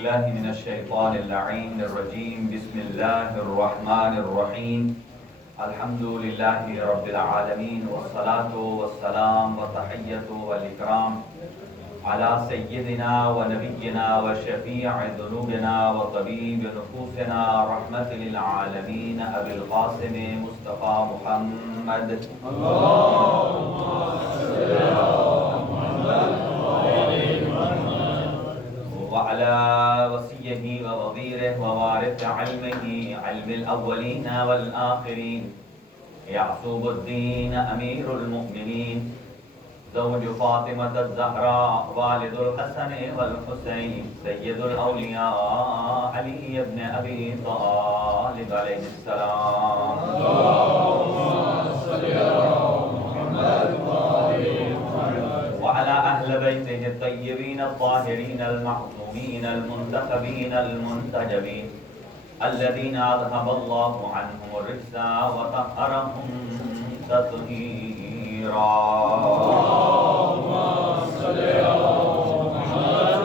بالله من الشيطان اللعين الرجيم. بسم الله الرحمن الرحيم. الحمد لله رب العالمين، والصلاة والسلام والتحية والإكرام على سيدنا ونبينا وشفيع ذنوبنا وطبيب نفوسنا رحمة للعالمين أبي القاسم مصطفى محمد. اللهم صل على محمد وعلى وصيه ووزيره ووارث علمه علم الأولين والآخرين يعقوب الدين أمير المؤمنين زوج فاطمة الزهراء والد الحسن والحسين سيد الأولياء علي بن أبي طالب عليه السلام. اللهم صل على محمد وعلى أهل بيته الطيبين الطاهرين المعصومين المنتخبين المنتجبين الذين أذهب الله عنهم الرجس وطهرهم تطهيرا. اللهم صل على محمد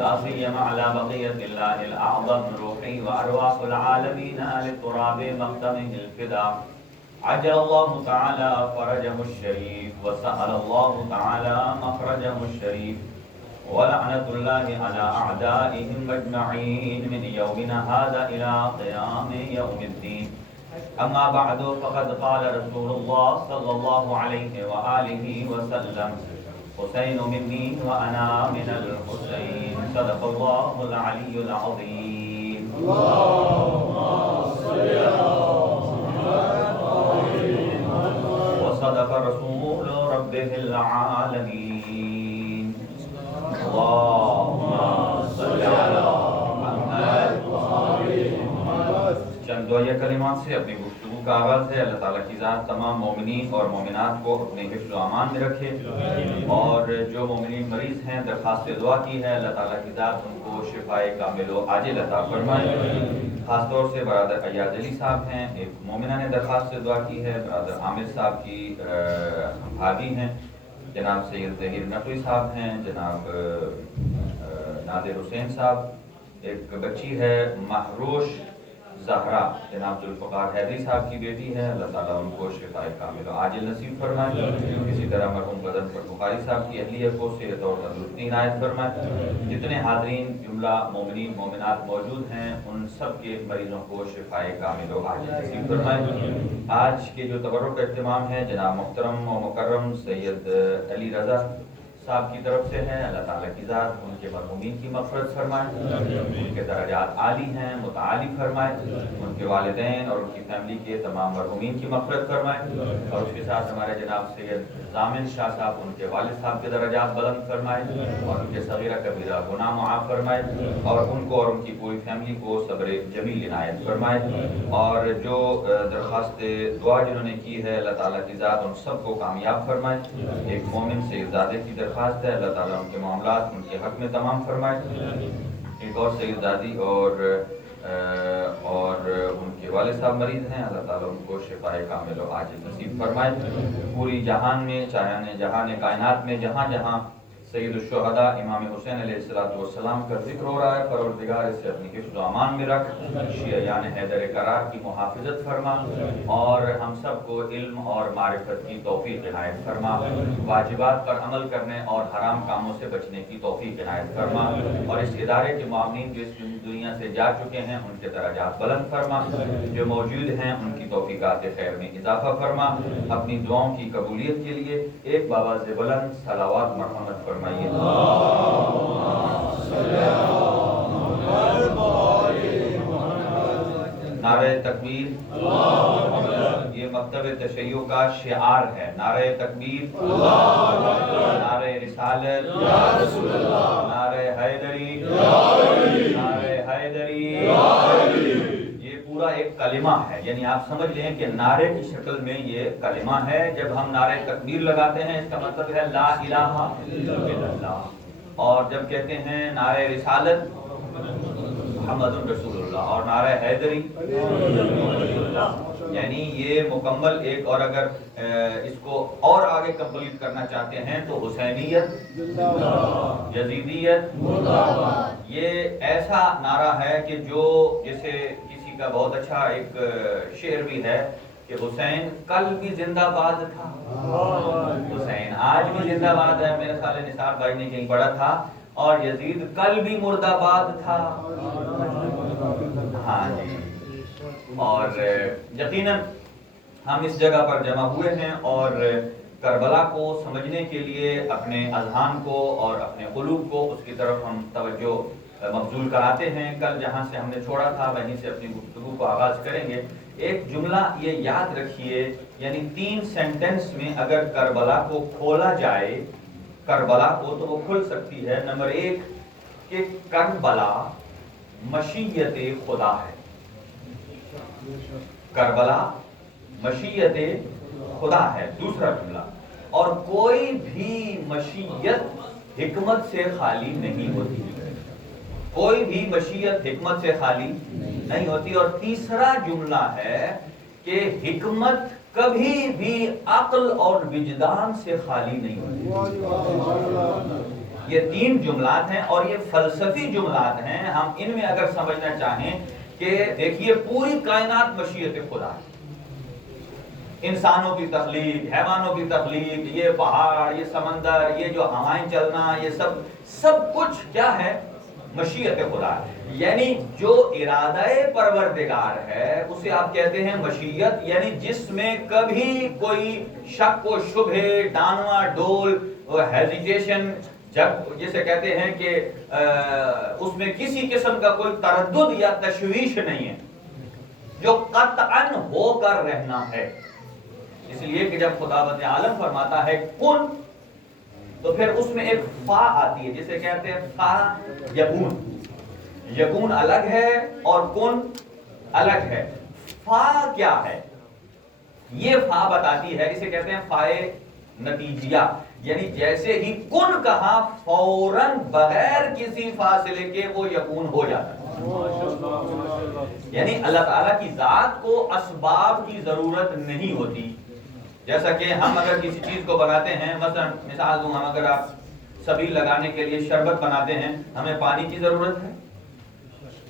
لا سيما على بقية الله الأعظم روحي وأرواح العالمين لتراب مقدمه الفداء عجل الله تعالى فرجه الشريف وسهل الله تعالى مخرجه الشريف ولعنة الله على أعدائهم أجمعين من يومنا هذا إلى قيام يوم الدين. أما بعد فقد قال رسول الله صلى الله عليه وآله وسلم حسين مني وأنا من الحسين. صدق الله العلي العظيم. اللهم صل على صدق رسول ربه العالمين. اللهم صل على محمد. چند دعائیہ کلمات سے اپنی گفتگو کا آغاز ہے. اللہ تعالیٰ کی ذات تمام مومنین اور مومنات کو اپنے حفظ و امان میں رکھے، اور جو مومنین مریض ہیں درخواست دعا کی ہے اللہ تعالیٰ کی ذات ان کو شفائے کامل و عاجل عطا فرمائے. خاص طور سے برادر ایاز علی صاحب ہیں، ایک مومنہ نے درخواست سے دعا کی ہے. برادر عامر صاحب کی بھابھی ہیں، جناب سید ظہیر نقوی صاحب ہیں، جناب نادر حسین صاحب. ایک بچی ہے محروش زہرا، جناب ذوالفقار حیدری صاحب کی بیٹی ہے. اللہ تعالیٰ ان کو شفائے کامل و عاجل نصیب فرمائے. اسی طرح مرحوم بدن پر بخاری صاحب کی اہلیہ کو صحت اور تندرستی عنایت فرمائے. جتنے حاضرین جملہ مومنین مومنات موجود ہیں ان سب کے مریضوں کو شفائے کامل و عاجل نصیب فرمائے. آج کے جو تبرک کا اہتمام ہے جناب محترم و مکرم سید علی رضا صاحب کی طرف سے ہے. اللہ تعالیٰ کی ذات ان کے مرحومین کی مغفرت فرمائے، ان کے درجات عالی ہیں متعالی فرمائے، ان کے والدین اور ان کی فیملی کے تمام مرحومین کی مغفرت فرمائے. اور اس کے ساتھ ہمارے جناب سید ضامن شاہ صاحب ان کے والد صاحب کے درجات بلند فرمائے، اور ان کے صغیرہ کبیرہ گناہ معاف فرمائے، اور ان کو اور ان کی پوری فیملی کو صبر جمیل عنایت فرمائے. اور جو درخواست دعا جنہوں نے کی ہے اللہ تعالیٰ کی ذات ان سب کو کامیاب فرمائے. ایک مومن سیدزادے کی درخواست ہے اللہ تعالیٰ ان کے معاملات ان کے حق میں تمام فرمائے. ایک اور سیدزادی اور ان کے والد صاحب مریض ہیں، اللہ تعالیٰ ان کو شفائے کامل و عاجل نصیب فرمائے. پوری جہان میں جہان کائنات میں جہاں جہاں سید الشہداء امام حسین علیہ السلام کا ذکر ہو رہا ہے پروردگار اسے اپنی حفظ و امان میں رکھ، شیعیان حیدر کرار کی محافظت فرما، اور ہم سب کو علم اور معرفت کی توفیق عنایت فرما. واجبات پر عمل کرنے اور حرام کاموں سے بچنے کی توفیق عنایت فرما. اور اس ادارے کے معاونین جو اس دنیا سے جا چکے ہیں ان کے درجات بلند فرما، جو موجود ہیں ان کی توفیقات خیر میں اضافہ فرما. اپنی دعاؤں کی قبولیت کے لیے ایک بآواز بلند صلوات مرحمت فرما. نعرہ تکبیر، یہ مکتب تشیع کا شعار ہے. نعرہ تکبیر، نعرہ رسالت، نعرہ حیدری، نعرہ حیدری. یہ پورا ایک کلمہ ہے، یعنی آپ سمجھ لیں کہ نعرے کی شکل میں یہ کلمہ ہے. جب ہم نعرہ تکبیر لگاتے ہیں اس کا مطلب ہے لا الہ الا اللہ، اور جب کہتے ہیں نعرہ رسالت محمد رسول اللہ، اور نعرہ حیدری یعنی یہ مکمل ایک، اور اگر اس کو اور آگے کمپلیٹ کرنا چاہتے ہیں تو حسینیت یزیدیت، یہ ایسا نعرہ ہے کہ جو جیسے کسی کا بہت اچھا ایک شعر بھی ہے کہ حسین کل بھی زندہ باد تھا، حسین آج بھی زندہ باد ہے، میرے خیال نثار بھائی نے کہیں پڑھا تھا، اور یزید کل بھی مرد آباد تھا۔ ہاں جی، اور یقیناً ہم اس جگہ پر جمع ہوئے ہیں اور کربلا کو سمجھنے کے لیے اپنے اذہان کو اور اپنے قلوب کو اس کی طرف ہم توجہ مبذول کراتے ہیں۔ کل جہاں سے ہم نے چھوڑا تھا وہیں سے اپنی گفتگو کو آغاز کریں گے۔ ایک جملہ یہ یاد رکھیے، یعنی 3 سینٹنس میں اگر کربلا کو کھولا جائے، کربلا کو، تو وہ کھل سکتی ہے۔ نمبر 1 کہ کربلا مشیت خدا ہے، کربلا مشیت خدا ہے۔ دوسرا جملہ، اور کوئی بھی مشیت حکمت سے خالی نہیں ہوتی، کوئی بھی مشیت حکمت سے خالی نہیں ہوتی۔ اور تیسرا جملہ ہے کہ حکمت کبھی بھی عقل اور وجدان سے خالی نہیں ہوتی۔ یہ 3 جملات ہیں اور یہ فلسفی جملات ہیں۔ ہم ان میں اگر سمجھنا چاہیں کہ دیکھیے پوری کائنات مشیت خدا ہے، انسانوں کی تخلیق، حیوانوں کی تخلیق، یہ پہاڑ، یہ سمندر، یہ جو ہوائیں چلنا، یہ سب کچھ کیا ہے؟ مشیت خدا ہے۔ یعنی جو ارادہ پروردگار ہے اسے آپ کہتے ہیں مشیت، یعنی جس میں کبھی کوئی شک و شبہ، ڈانوا ڈول، ہیزیٹیشن، جب جسے کہتے ہیں کہ اس میں کسی قسم کا کوئی تردد یا تشویش نہیں ہے، جو قطعاً ہو کر رہنا ہے۔ اس لیے کہ جب خداوند عالم فرماتا ہے کن، تو پھر اس میں ایک فا آتی ہے جسے کہتے ہیں فا یکون، یکون الگ ہے اور کن الگ ہے۔ فا کیا ہے؟ یہ فا بتاتی ہے، اسے کہتے ہیں فائے نتیجیہ، یعنی جیسے ہی کن کہا فوراً بغیر کسی فاصلے کے وہ یکون ہو جاتا ہے۔ یعنی اللہ تعالیٰ کی ذات کو اسباب کی ضرورت نہیں ہوتی۔ جیسا کہ ہم اگر کسی چیز کو بناتے ہیں، مثلا مثال دوں، ہم اگر آپ سبیل لگانے کے لیے شربت بناتے ہیں، ہمیں پانی کی ضرورت ہے،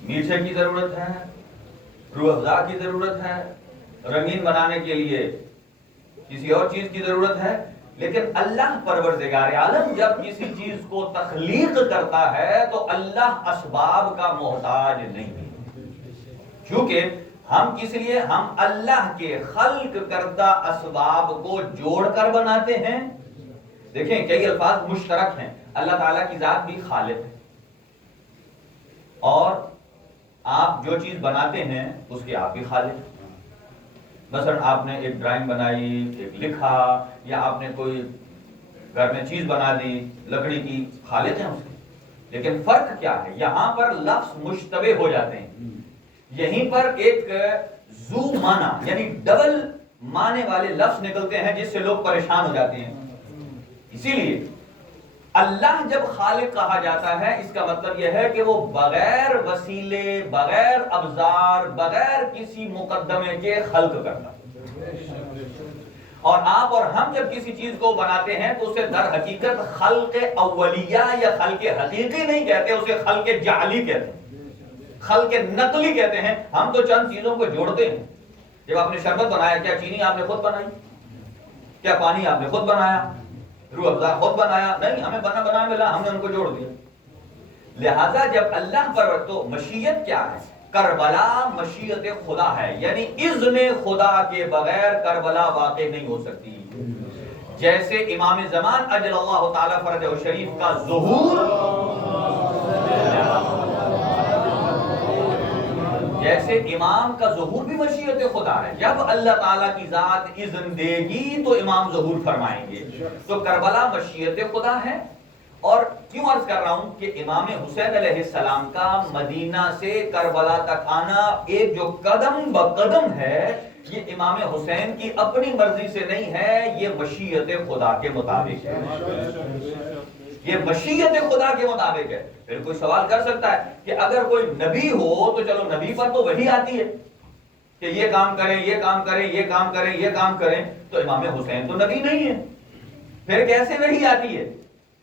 میٹھے کی ضرورت ہے، روح افزا کی ضرورت ہے، رنگین بنانے کے لیے کسی اور چیز کی ضرورت ہے۔ لیکن اللہ پروردگار عالم جب کسی چیز کو تخلیق کرتا ہے تو اللہ اسباب کا محتاج نہیں ہے، کیونکہ ہم کس لیے ہم اللہ کے خلق کردہ اسباب کو جوڑ کر بناتے ہیں۔ دیکھیں کئی الفاظ مشترک ہیں، اللہ تعالیٰ کی ذات بھی خالق ہے، اور آپ جو چیز بناتے ہیں اس کے آپ بھی خالق ہیں۔ مثلا آپ نے ایک ڈرائنگ بنائی، ایک لکھا، یا آپ نے کوئی گھر میں چیز بنا دی لکڑی کی، خالق ہیں اس کے۔ لیکن فرق کیا ہے؟ یہاں پر لفظ مشتبہ ہو جاتے ہیں، یہیں پر ایک زو معنی یعنی ڈبل معنی والے لفظ نکلتے ہیں جس سے لوگ پریشان ہو جاتے ہیں۔ اسی لیے اللہ جب خالق کہا جاتا ہے اس کا مطلب یہ ہے کہ وہ بغیر وسیلے، بغیر ابزار، بغیر کسی مقدمے کے خلق کرتا ہے۔ اور آپ اور ہم جب کسی چیز کو بناتے ہیں تو اسے در حقیقت خلق اولیہ یا خلق حقیقی نہیں کہتے، اسے خلق جعلی کہتے ہیں، خلق نقلی کہتے ہیں۔ ہم تو چند چیزوں کو جوڑتے ہیں۔ جب آپ نے شربت بنایا، کیا چینی آپ نے خود بنائی؟ کیا پانی آپ نے خود بنایا؟ روح افزا خود بنایا؟ نہیں، ہمیں بنا ملا، ہم نے ان کو جوڑ دیا۔ لہذا جب اللہ پر، تو مشیت کیا ہے؟ کربلا مشیت خدا ہے، یعنی اذن خدا کے بغیر کربلا واقع نہیں ہو سکتی۔ جیسے امام زمان اجل اللہ تعالی فرجہ شریف کا ظہور، جیسے امام کا ظہور بھی مشیت خدا ہے، جب اللہ تعالیٰ کی ذات اذن دے گی تو امام ظہور فرمائیں گے۔ تو کربلا مشیت خدا ہے۔ اور کیوں عرض کر رہا ہوں کہ امام حسین علیہ السلام کا مدینہ سے کربلا تک آنا ایک جو قدم بقدم ہے، یہ امام حسین کی اپنی مرضی سے نہیں ہے، یہ مشیت خدا کے مطابق ہے، یہ مشیت خدا کے مطابق ہے۔ پھر کوئی سوال کر سکتا ہے کہ اگر کوئی نبی ہو تو چلو نبی پر تو وحی آتی ہے، کہ یہ کام کریں، یہ کام کریں، یہ کام کریں، یہ کام کریں، تو امام حسین تو نبی نہیں ہے، پھر کیسے وحی آتی ہے؟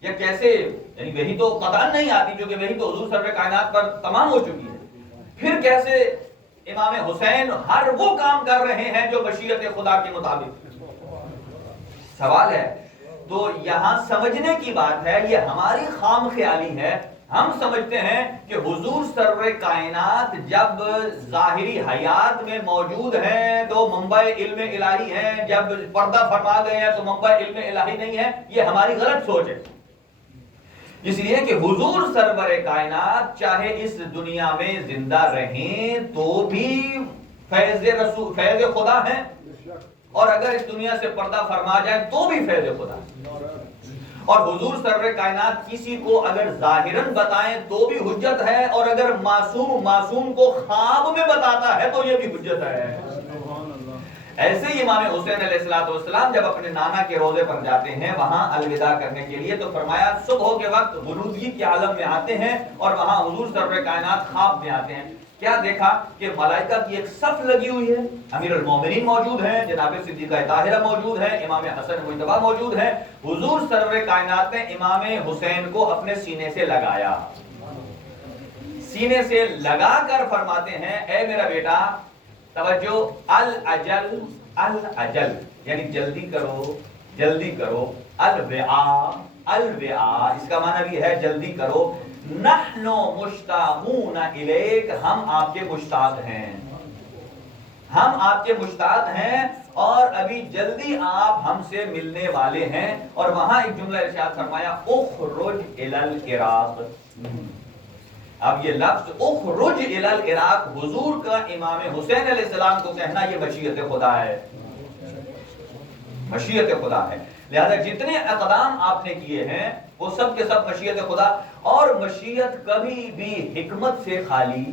یا کیسے، یعنی وحی تو قطعاً نہیں آتی، کیونکہ وحی تو حضور سرور کائنات پر تمام ہو چکی ہے، پھر کیسے امام حسین ہر وہ کام کر رہے ہیں جو مشیت خدا کے مطابق؟ سوال ہے۔ تو یہاں سمجھنے کی بات ہے، یہ ہماری خام خیالی ہے، ہم سمجھتے ہیں کہ حضور سرور کائنات جب ظاہری حیات میں موجود ہیں تو منبع علم الہی ہیں، جب پردہ فرما گئے ہیں تو منبع علم الہی نہیں ہے، یہ ہماری غلط سوچ ہے۔ اس لیے کہ حضور سرور کائنات چاہے اس دنیا میں زندہ رہیں تو بھی فیض رسول، فیض خدا ہیں، اور اگر اس دنیا سے پردہ فرما جائے تو بھی فیض خدا ہے۔ اور حضور سرور کائنات کسی کو اگر ظاہراً بتائیں تو بھی حجت ہے، اور اگر معصوم کو خواب میں بتاتا ہے تو یہ بھی حجت ہے۔ ایسے ہی امام حسین علیہ السلام جب اپنے نانا کے روضے پر جاتے ہیں وہاں الوداع کرنے کے لیے، تو فرمایا صبح کے وقت غنودگی کے عالم میں آتے ہیں اور وہاں حضور سرور کائنات خواب میں آتے ہیں۔ کیا دیکھا کہ ملائکہ کی ایک صف لگی ہوئی ہے، امیر المومنین موجود ہیں، جناب صدیقہ طاہرہ موجود ہیں، امام حسن مجتبی موجود ہیں۔ حضور سرور کائنات نے امام حسین کو اپنے سینے سے لگایا، سینے سے لگا کر فرماتے ہیں اے میرا بیٹا توجہ، العجل العجل، یعنی جلدی کرو جلدی کرو، الوعاء الوعاء، اس کا معنی بھی ہے جلدی کرو، نحن مشتاقون الیک، ہم آپ کے مشتاق ہیں، ہم آپ کے مشتاق ہیں اور ابھی جلدی آپ ہم سے ملنے والے ہیں۔ اور وہاں ایک جملہ ارشاد فرمایا اخرج الی العراق، اب یہ لفظ اخرج الی العراق حضور کا امام حسین علیہ السلام کو کہنا، یہ مشیت خدا ہے، مشیت خدا ہے۔ لہذا جتنے اقدام آپ نے کیے ہیں وہ سب کے سب مشیت خدا، اور مشیت کبھی بھی حکمت سے خالی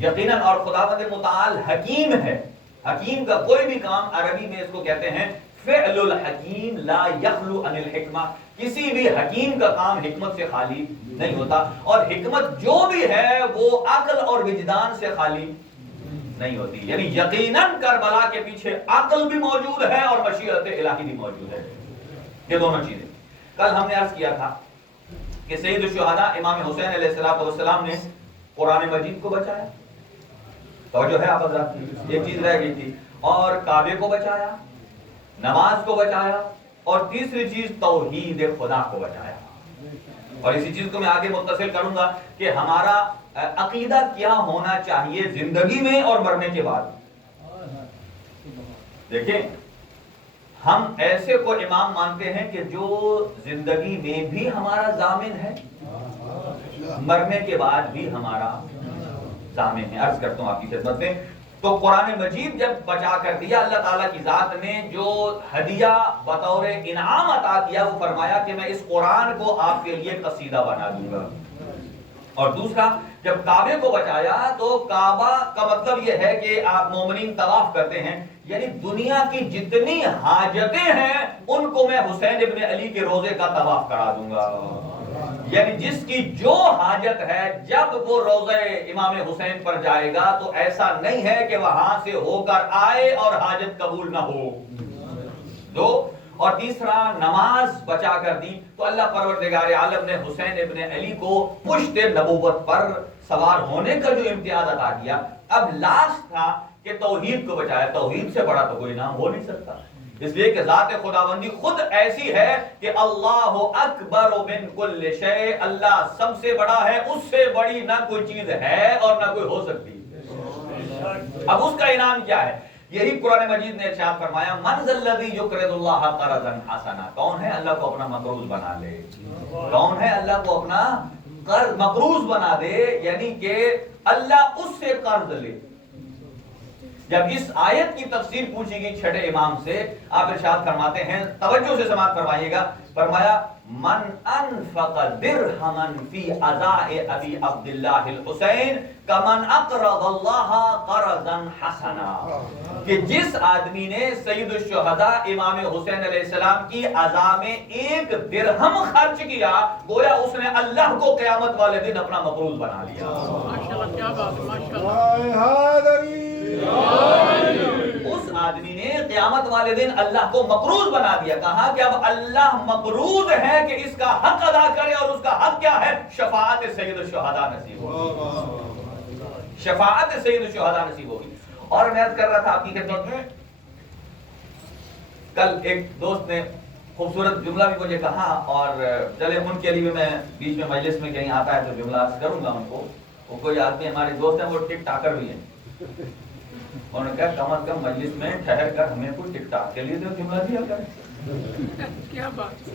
یقیناً، اور خداوند متعال حکیم ہے، حکیم کا کوئی بھی کام عربی میں اس کو کہتے ہیں فعل الحکیم لا یخلو عن الحکمہ، کسی بھی حکیم کا کام حکمت سے خالی نہیں ہوتا، اور حکمت جو بھی ہے وہ عقل اور وجدان سے خالی نہیں ہوتی، یعنی یقیناً کربلا کے پیچھے عقل بھی موجود ہے اور مشیت الہی بھی موجود ہے، یہ دونوں چیزیں۔ کل ہم نے عرض کیا تھا کہ سید الشہداء امام حسین علیہ السلام نے قرآن مجید کو بچایا، توجہ ہے آپ حضرات، ایک چیز رہ گئی تھی، اور کعبے کو بچایا، نماز کو بچایا، اور تیسری چیز توحید خدا کو بچایا۔ اور اسی چیز کو میں آگے متصل کروں گا کہ ہمارا عقیدہ کیا ہونا چاہیے زندگی میں اور مرنے کے بعد۔ دیکھیں، ہم ایسے کو امام مانتے ہیں کہ جو زندگی میں بھی ہمارا ضامن ہے، مرنے کے بعد بھی ہمارا ضامن ہے۔ عرض کرتا ہوں آپ کی خدمت میں، تو قرآن مجید جب بچا کر دیا، اللہ تعالیٰ کی ذات نے جو ہدیہ بطور انعام عطا کیا، وہ فرمایا کہ میں اس قرآن کو آپ کے لیے قصیدہ بنا دوں گا۔ اور دوسرا، جب کعبے کو بچایا تو کعبہ کا مطلب یہ ہے کہ آپ مومنین طواف کرتے ہیں، یعنی دنیا کی جتنی حاجتیں ہیں ان کو میں حسین ابن علی کے روزے کا طواف کرا دوں گا، یعنی جس کی جو حاجت ہے جب وہ روزے امام حسین پر جائے گا تو ایسا نہیں ہے کہ وہاں سے ہو کر آئے اور حاجت قبول نہ ہو۔ دو، اور تیسرا نماز بچا کر دی تو اللہ پروردگار عالم نے حسین ابن علی کو پشت نبوت پر سوار ہونے کا جو امتیاز عطا کیا۔ اب لاسٹ تھا کہ توحید کو بچایا، توحید سے بڑا تو کوئی نام ہو نہیں سکتا، اس لیے کہ ذات خداوندی خود ایسی ہے کہ اللہ اکبر من کل شیء، اللہ سب سے بڑا ہے، اس سے بڑی نہ کوئی چیز ہے اور نہ کوئی ہو سکتی۔ اب اس کا انعام کیا ہے؟ یہی قرآن مجید نے ارشاد فرمایا من ذا الذی یقرض اللہ قرضا حسنا، کون ہے اللہ کو اپنا مقروض بنا لے، کون ہے اللہ کو اپنا قرض مقروض بنا دے، یعنی کہ اللہ اس سے قرض لے۔ جب اس آیت کی تفسیر پوچھی گئی چھٹے امام سے، آپ ارشاد فرماتے ہیں، توجہ سے سماعت فرمائیے گا، فرمایا من انفق درہما فی عزاء ابی عبداللہ الحسین کمن اقرض اللہ قرضا حسنا، کہ جس آدمی نے سید الشہداء امام حسین علیہ السلام کی عزا میں 1 درہم خرچ کیا، گویا اس نے اللہ کو قیامت والے دن اپنا مقروض بنا لیا۔ ماشاءاللہ، کیا بات ہے، ماشاءاللہ۔ اس آدمی نے قیامت والے دن اللہ کو مقروض بنا دیا. کہا کہ اب اللہ مقروض ہے کہ اس کا حق ادا کرے, اور اس کا حق کیا ہے؟ شفاعت سید الشہداء نصیب ہوگی. شفاعت سید الشہداء نصیب ہوگی. اور میں عرض کر رہا تھا آپ کی خدمت میں, کل ایک دوست نے خوبصورت جملہ بھی مجھے کہا, اور چلے ان کے لیے میں بیچ میں مجلس میں کہیں آتا ہے تو جملہ عرض کروں گا ان کو. وہ کوئی آدمی ہمارے دوست ہیں, وہ ٹک ٹاکر بھی ہیں. انہوں نے کہا کم از کم مجلس میں ٹھہر کر ہمیں کوئی ٹک ٹاک کے لیے تو جملہ دیا کریں. کیا بات.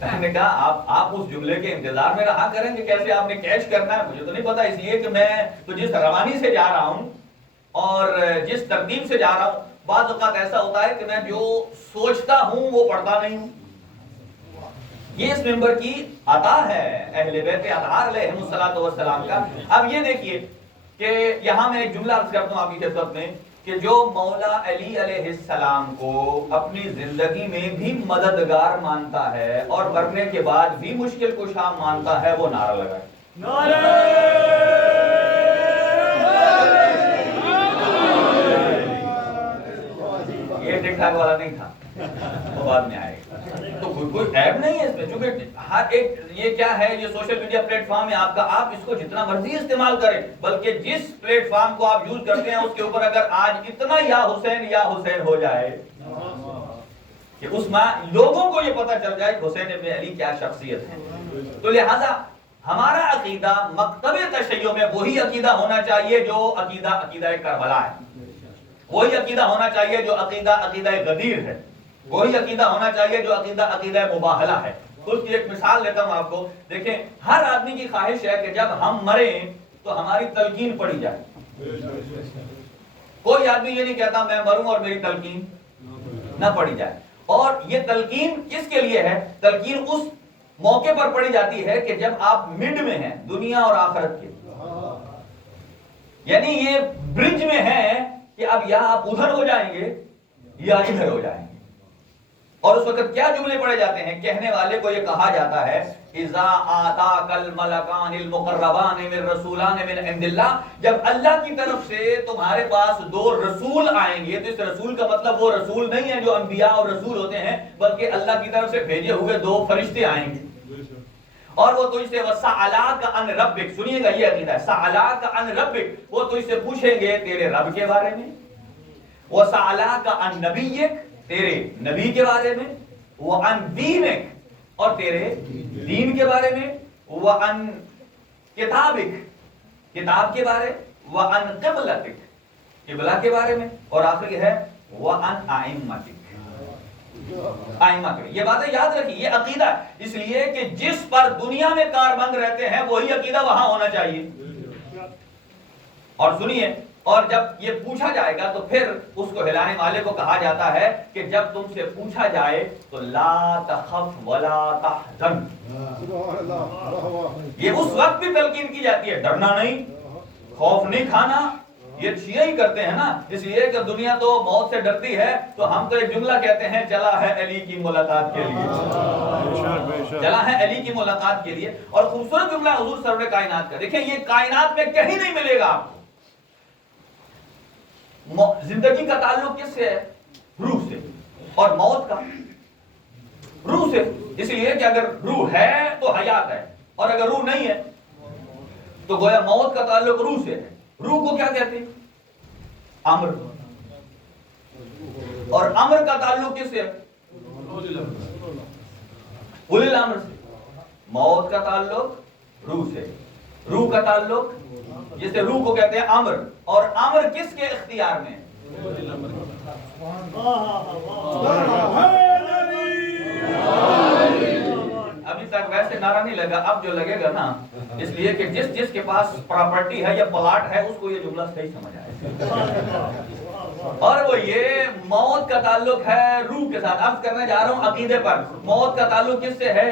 میں نے کہا آپ اس جملے کے انتظار میں رہا کریں کہ کیسے آپ نے کیچ کرنا ہے, مجھے تو نہیں پتا. اس لیے کہ میں تو جس روانی سے جا رہا ہوں اور جس ترتیب سے جا رہا ہوں, بعض اوقات ایسا ہوتا ہے کہ میں جو سوچتا ہوں وہ پڑھتا نہیں ہوں. یہ اس ممبر کی عطا ہے اہل بیت اطہار علیہم الصلوۃ والسلام کا. اب یہ دیکھیے کہ یہاں میں ایک جملہ عرض کرتا ہوں آپ کی خدمت میں کہ جو مولا علی علیہ السلام کو اپنی زندگی میں بھی مددگار مانتا ہے اور مرنے کے بعد بھی مشکل کشا مانتا ہے, وہ نعرہ لگائے. یہ ٹک ٹاک والا نہیں تھا, وہ بعد میں آئے گا. تو کوئی عیب نہیں ہے اس میں, چونکہ ہر ایک یہ کیا ہے, یہ سوشل میڈیا پلیٹ فارم ہے آپ کا, آپ اس کو جتنا مرضی استعمال کریں. بلکہ جس پلیٹ فارم کو آپ یوز کرتے ہیں اس کے اوپر اگر آج اتنا یا حسین ہو جائے کہ اس میں لوگوں کو یہ پتہ چل جائے کہ حسین ابن علی کیا شخصیت ہے, تو لہذا ہمارا عقیدہ مکتب تشیع میں وہی عقیدہ ہونا چاہیے جو عقیدہ کربلا ہے. وہی عقیدہ ہونا چاہیے جو عقیدہ غدیر ہے. وہی عقیدہ ہونا چاہیے جو عقیدہ مباہلہ ہے. اس کی ایک مثال لیتا ہوں آپ کو. دیکھیں, ہر آدمی کی خواہش ہے کہ جب ہم مریں تو ہماری تلقین پڑھی جائے. کوئی آدمی یہ نہیں کہتا میں مروں اور میری تلقین نہ پڑھی جائے. اور یہ تلقین کس کے لیے ہے؟ تلقین اس موقع پر پڑھی جاتی ہے کہ جب آپ مڈ میں ہیں دنیا اور آخرت کے, یعنی یہ برج میں ہے کہ اب یا آپ ادھر ہو جائیں گے یا ادھر ہو جائیں گے. اور اس وقت کیا جملے پڑھے جاتے ہیں؟ کہنے والے کو یہ کہا جاتا ہے اذا آتاک الملکان المقربان من رسولان من عند اللہ, جب اللہ کی طرف سے تمہارے پاس دو رسول آئیں گے, تو اس رسول کا مطلب وہ رسول نہیں ہے جو انبیاء اور رسول ہوتے ہیں, بلکہ اللہ کی طرف سے بھیجے ہوئے دو فرشتے آئیں گے. اور وہ تجھ سے وَسَأَلَاكَ عَنْ رَبِّكَ, سنیے گا یہ عقیدہ ہے, سَأَلَاكَ عَنْ رَبِّكَ, وہ تجھ سے پوچھیں گے تیرے رب کے بارے میں. وَسَأَلَاكَ عَنْ نَبِيِّكَ, تیرے نبی کے بارے میں. وَعَنْ دِينِكَ, اور تیرے دین کے بارے میں. وَعَنْ كِتَابِكَ, کتاب کے بارے. وَعَنْ قِبْلَتِكَ, قبلہ کے بارے میں. اور آخری ہے وَعَنْ أَئِمَّتِكَ, یہ باتیں یاد رکھیے. یہ عقیدہ اس لیے کہ جس پر دنیا میں کاربند رہتے ہیں وہی عقیدہ وہاں ہونا چاہیے. اور سنیے, اور جب یہ پوچھا جائے گا تو پھر اس کو ہلانے والے کو کہا جاتا ہے کہ جب تم سے پوچھا جائے تو لا تخف ولا تحزن. یہ اس وقت بھی تلقین کی جاتی ہے, ڈرنا نہیں, خوف نہیں کھانا. یہ شیعہ ہی کرتے ہیں نا, اس لیے کہ دنیا تو موت سے ڈرتی ہے, تو ہم تو ایک جملہ کہتے ہیں چلا ہے علی کی ملاقات کے لیے, چلا ہے علی کی ملاقات کے لیے. اور خوبصورت جملہ حضور سرور کائنات کا, دیکھیں یہ کائنات میں کہیں نہیں ملے گا آپ کو. زندگی کا تعلق کس سے ہے؟ روح سے. اور موت کا روح سے, اس لیے کہ اگر روح ہے تو حیات ہے, اور اگر روح نہیں ہے تو گویا موت کا تعلق روح سے ہے. روح کو کیا کہتے ہیں؟ امر. اور امر کا تعلق کس سے ہے؟ اولی الامر سے. موت کا تعلق روح سے, روح کا تعلق, جسے روح کو کہتے ہیں امر. اور امر کس کے اختیار میں؟ ابھی تک ویسے نعرہ نہیں لگا, اب جو لگے گا نا, اس لیے کہ جس کے پاس پراپرٹی ہے یا پلاٹ ہے اس کو یہ جملہ صحیح سمجھ آئے. اور وہ یہ موت کا تعلق ہے روح کے ساتھ. عرض کرنے جا رہا ہوں عقیدے پر, موت کا تعلق کس سے ہے؟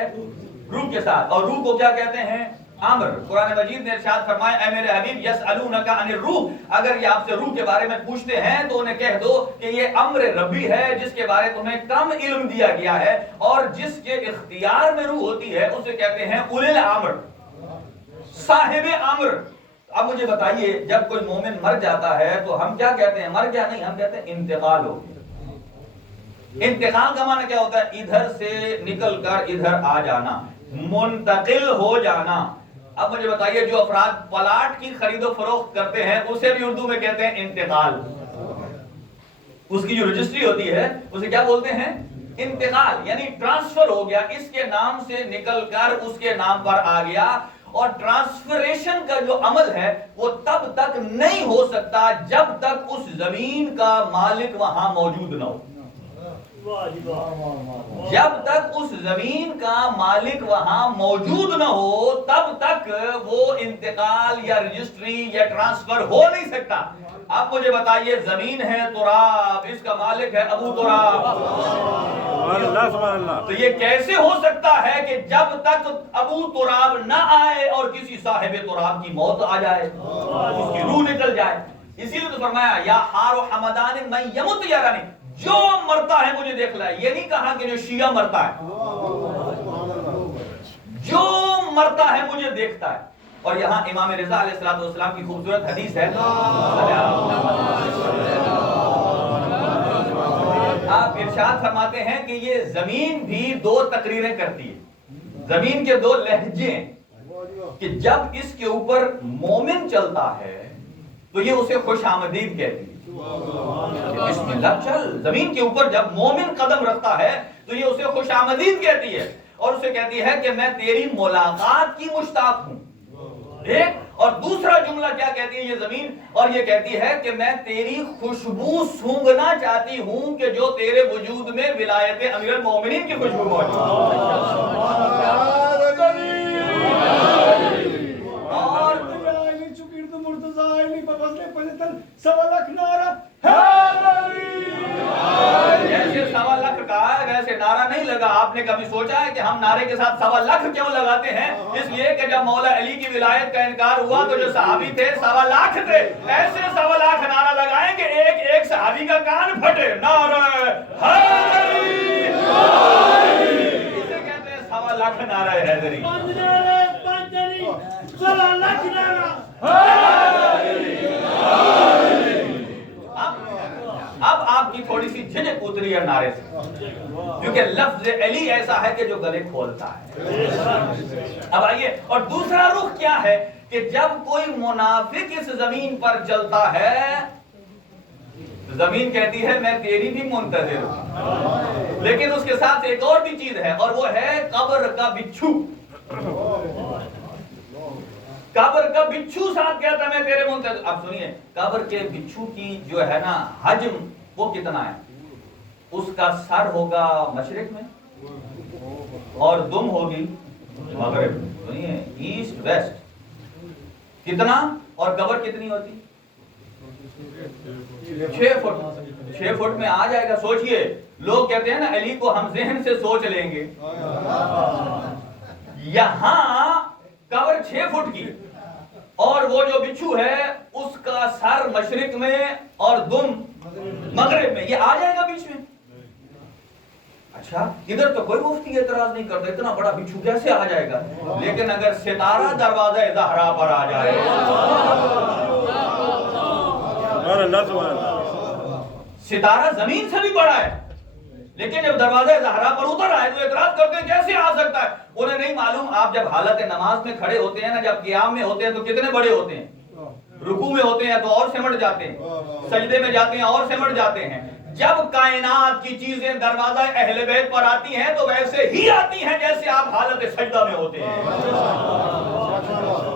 روح کے ساتھ. اور روح کو کیا کہتے ہیں؟ امر. قرآن مجید نے ارشاد فرمایا اے میرے حبیب یسألونک عن الروح, اگر یہ آپ سے روح کے بارے میں پوچھتے ہیں تو انہیں کہہ دو کہ یہ امر ربی ہے جس کے بارے تمہیں کم علم دیا گیا ہے, اور جس کے اختیار میں روح ہوتی ہے اسے کہتے ہیں اولی الامر, صاحب امر. اب مجھے بتائیے جب کوئی مومن مر جاتا ہے تو ہم کیا کہتے ہیں؟ مر گیا نہیں، ہم کہتے ہیں انتقال ہو گیا۔ انتقال کا معنی کیا ہوتا ہے؟ ادھر سے نکل کر ادھر آ جانا، منتقل ہو جانا۔ اب مجھے بتائیے جو افراد پلاٹ کی خرید و فروخت کرتے ہیں اسے بھی اردو میں کہتے ہیں انتقال۔ اس کی جو رجسٹری ہوتی ہے اسے کیا بولتے ہیں؟ انتقال، یعنی ٹرانسفر ہو گیا، اس کے نام سے نکل کر اس کے نام پر آ گیا۔ اور ٹرانسفریشن کا جو عمل ہے وہ تب تک نہیں ہو سکتا جب تک اس زمین کا مالک وہاں موجود نہ ہو۔ جب تک اس زمین کا مالک وہاں موجود نہ ہو تب تک وہ انتقال یا رجسٹری یا ٹرانسفر ہو نہیں سکتا۔ اب مجھے بتائیے زمین ہے تراب، اس کا مالک ہے ابو تراب، تو یہ کیسے ہو سکتا ہے کہ جب تک ابو تراب نہ آئے اور کسی صاحب تراب کی موت آ جائے، اس کی روح نکل جائے؟ اسی لیے تو فرمایا یا حار و حمدان من یمت یرانی، جو مرتا ہے مجھے دیکھ لائے۔ یہ نہیں کہا کہ جو شیعہ مرتا ہے، جو مرتا ہے مجھے دیکھتا ہے۔ اور یہاں امام رضا علیہ السلام کی خوبصورت حدیث ہے، آپ ارشاد فرماتے ہیں کہ یہ زمین بھی دو تقریریں کرتی ہے، زمین کے دو لہجے ہیں، کہ جب اس کے اوپر مومن چلتا ہے تو یہ اسے خوش آمدید کہتی ہے، بسم اللہ چل۔ زمین کے اوپر جب مومن قدم رکھتا ہے تو یہ اسے خوش آمدید کہتی ہے، اور اسے کہتی ہے کہ میں تیری ملاقات کی مشتاق ہوں۔ ایک اور دوسرا جملہ کیا کہتی ہے یہ زمین؟ اور یہ کہتی ہے کہ میں تیری خوشبو سونگھنا چاہتی ہوں کہ جو تیرے وجود میں ولایت امیر المومنین کی خوشبو موجود جیسے 1.25 لاکھ کہا ہے ویسے نعرہ نہیں لگا۔ آپ نے کبھی سوچا ہے کہ ہم نعرے کے ساتھ 1.25 لاکھ کیوں لگاتے ہیں؟ اس لیے کہ جب مولا علی کی ولایت کا انکار ہوا تو جو صحابی تھے 1.25 لاکھ تھے، ایسے 1.25 لاکھ نعرہ لگائیں کہ ایک ایک صحابی کا کان پھٹے، نعرہ حیدری، اسے کہتے ہیں 1.25 لاکھ نعرہ حیدری۔ اب آپ کی تھوڑی سی جھجک اتری ہے نعرے سے، کیونکہ لفظ علی ایسا ہے کہ جو گلے کھولتا ہے۔ اب آئیے، اور دوسرا رخ کیا ہے کہ جب کوئی منافق اس زمین پر چلتا ہے زمین کہتی ہے میں تیری بھی منتظر ہوں، لیکن اس کے ساتھ ایک اور بھی چیز ہے، اور وہ ہے قبر کا بچھو۔ قبر کا بچھو ساتھ کہتا ہے میں تیرے منتظر۔ اب سنیے، قبر کے بچھو کی جو ہے نا حجم وہ کتنا ہے؟ اس کا سر ہوگا مشرق میں اور دم ہوگی مغرب میں، سنیے ایسٹ ویسٹ کتنا، اور قبر کتنی ہوتی؟ 6 فٹ۔ 6 فٹ میں آ جائے گا۔ سوچئے، لوگ کہتے ہیں نا علی کو ہم ذہن سے سوچ لیں گے، یہاں قبر 6 فٹ کی، اور وہ جو بچھو ہے اس کا سر مشرق میں اور دم مغرب میں، یہ آ جائے گا بیچ میں۔ اچھا، ادھر تو کوئی مفتی اعتراض نہیں کرتا، اتنا بڑا بچھو کیسے آ جائے گا؟ لیکن اگر ستارہ دروازہ زہرا پر آ جائے، ستارہ زمین سے بھی بڑا ہے، لیکن جب دروازہ زہرا پر اتر آئے تو اعتراض کرتے ہیں کیسے آ سکتا ہے؟ انہیں نہیں معلوم آپ جب حالت نماز میں کھڑے ہوتے ہیں نا، جب قیام میں ہوتے ہیں تو کتنے بڑے ہوتے ہیں، رکوع میں ہوتے ہیں تو اور سمٹ جاتے ہیں، سجدے میں جاتے ہیں اور سمٹ جاتے ہیں۔ جب کائنات کی چیزیں دروازہ اہل بیت پر آتی ہیں تو ویسے ہی آتی ہیں جیسے آپ حالت سجدہ میں ہوتے ہیں،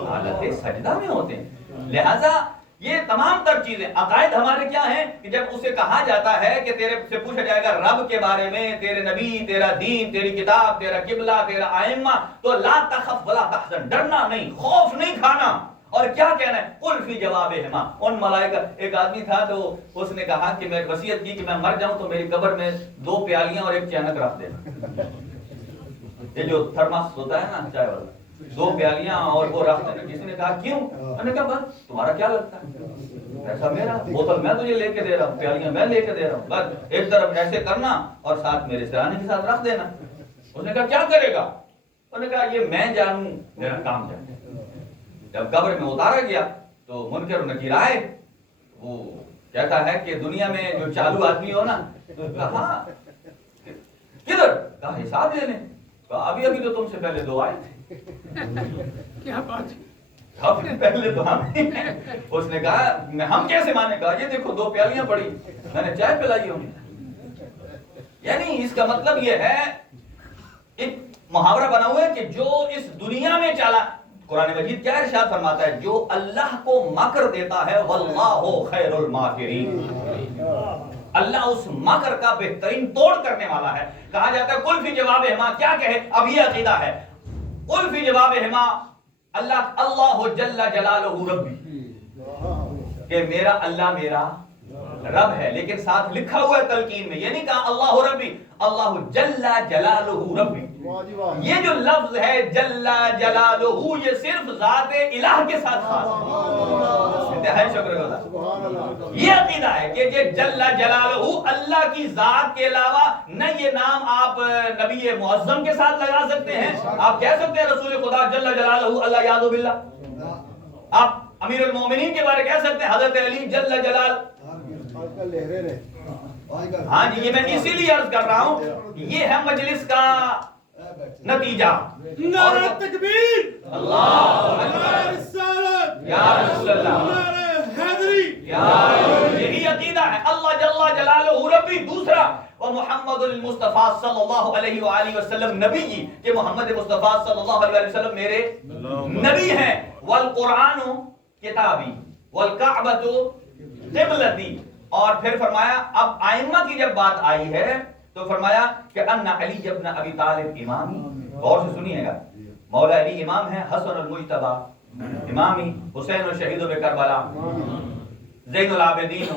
حالت سجدہ میں ہوتے ہیں۔ لہذا یہ تمام تر چیزیں عقائد ہمارے کیا ہیں کہ جب اسے کہا جاتا ہے کہ تیرے سے پوچھا جائے گا رب کے بارے میں، تیرے نبی، تیرا دین، تیری کتاب، تیرا قبلہ، تیرا ائمہ، تو لا تخف ولا تحزن، ڈرنا نہیں، خوف نہیں کھانا۔ اور کیا کہنا ہے؟ قل فی جوابہما، ان ملائکہ، ایک آدمی تھا تو اس نے کہا کہ میں وصیت کی کہ میں مر جاؤں تو میری قبر میں 2 پیالیاں اور 1 چینک رکھ دینا، یہ جو تھرماس ہوتا ہے نا چائے والا، 2 پیالیاں اور وہ رکھ دینا۔ کسی نے کہا کیوں؟ میں نے کہا بس تمہارا کیا لگتا ہے، پیسہ میرا، بوتل میں تجھے لے کے دے رہا ہوں، پیالیاں میں لے کے دے رہا ہوں، بس ایک طرف ایسے کرنا اور ساتھ میرے سرانے کے ساتھ رکھ دینا۔ اس نے کہا کیا کرے گا؟ اس نے کہا یہ میں جانوں، میرا کام جانے۔ جب قبر میں اتارا گیا تو منکر و نکیر آئے، وہ کہتا ہے کہ دنیا میں جو چالو آدمی ہو نا، کہاں کدھر؟ کہا حساب لینے۔ کہا ابھی ابھی تو تم سے پہلے 2 آئے تھے۔ کیا بات ہے، پہلے تو ہم ہی ہیں۔ اس نے کہا ہم کیسے مانے؟ کہا یہ دیکھو 2 پیالیاں پڑی، میں نے چائے پلائی ہوں۔ یعنی اس کا مطلب یہ ہے، ایک محاورہ بنا ہوا ہے کہ جو اس دنیا میں چلا، قرآن مجید کیا ارشاد فرماتا ہے؟ جو اللہ کو مکر دیتا ہے واللہ خیر الماکرین، اللہ اس مکر کا بہترین توڑ کرنے والا ہے۔ کہا جاتا ہے قل فی جواب ہما، کیا کہے؟ اب یہ عقیدہ ہے، قل فی جواب ہما اللہ جل جلالہ ربی، کہ میرا اللہ میرا رب ہے، لیکن ساتھ لکھا ہوا ہے تلقین میں، یہ نہیں کہا اللہ ربی، اللہ جل جلالہ ربی۔ یہ جو لفظ ہے جل جلالہ، یہ صرف ذات الہ کے ساتھ خاص ہے۔ انتہائی شکر گزار۔ یہ عقیدہ ہے کہ یہ جل جلالہ، اللہ کی ذات کے علاوہ نہ یہ نام آپ نبی معظم کے ساتھ لگا سکتے ہیں، آپ کہہ سکتے ہیں رسول خدا جل جلالہ اللہ یعوذ باللہ، آپ امیر المومنین کے بارے کہہ سکتے ہیں حضرت علی جل جلال۔ ہاں جی، یہ میں اسی لیے عرض کر رہا ہوں، یہ ہے مجلس کا نتیجہ۔ نعرہ تکبیر، اللہ نعرہ رسالت، یا رسول اللہ، نعرہ حیدری، یہی عقیدہ ہے اللہ جل جلالہ ربی۔ دوسرا ومحمد المصطفیٰ صلی اللہ علیہ وآلہ وسلم نبی، کہ محمد مصطفیٰ صلی اللہ علیہ وسلم میرے نبی ہیں۔ والقرآن کتابی والکعبۃ قبلتی۔ اور پھر فرمایا اب ائمہ کی جب بات آئی ہے تو فرمایا کہ ان علی ابن ابی طالب امامی، غور سے سنیے گا، مولا علی امام ہے، حسن المجتبی امامی، حسین الشہید بکربلا، زین العابدین،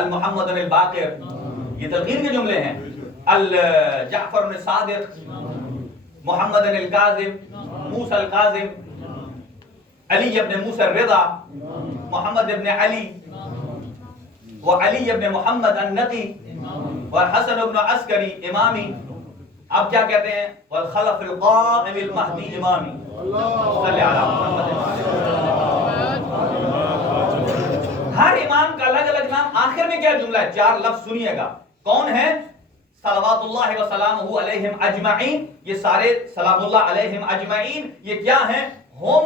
المحمد الباقر، یہ تلقین کے جملے ہیں، الجعفر الصادق، محمد الکاظم، موسیٰ الکاظم، علی ابن موسیٰ الرضا، محمد ابن علی، وعلی ابن محمد النقی، والحسن ابن عسکری امامی۔ اب کیا کہتے ہیں؟ والخلف القائم المہدی امامی، صلی علی محمد۔ ہر امام کا الگ الگ نام، آخر میں کیا جملہ ہے؟ 4 لفظ سنیے گا، کون ہیں؟ صلوات اللہ وسلامہ علیہم اجمعین، یہ سارے سلام اللہ علیہم اجمعین، یہ کیا ہیں؟ ہم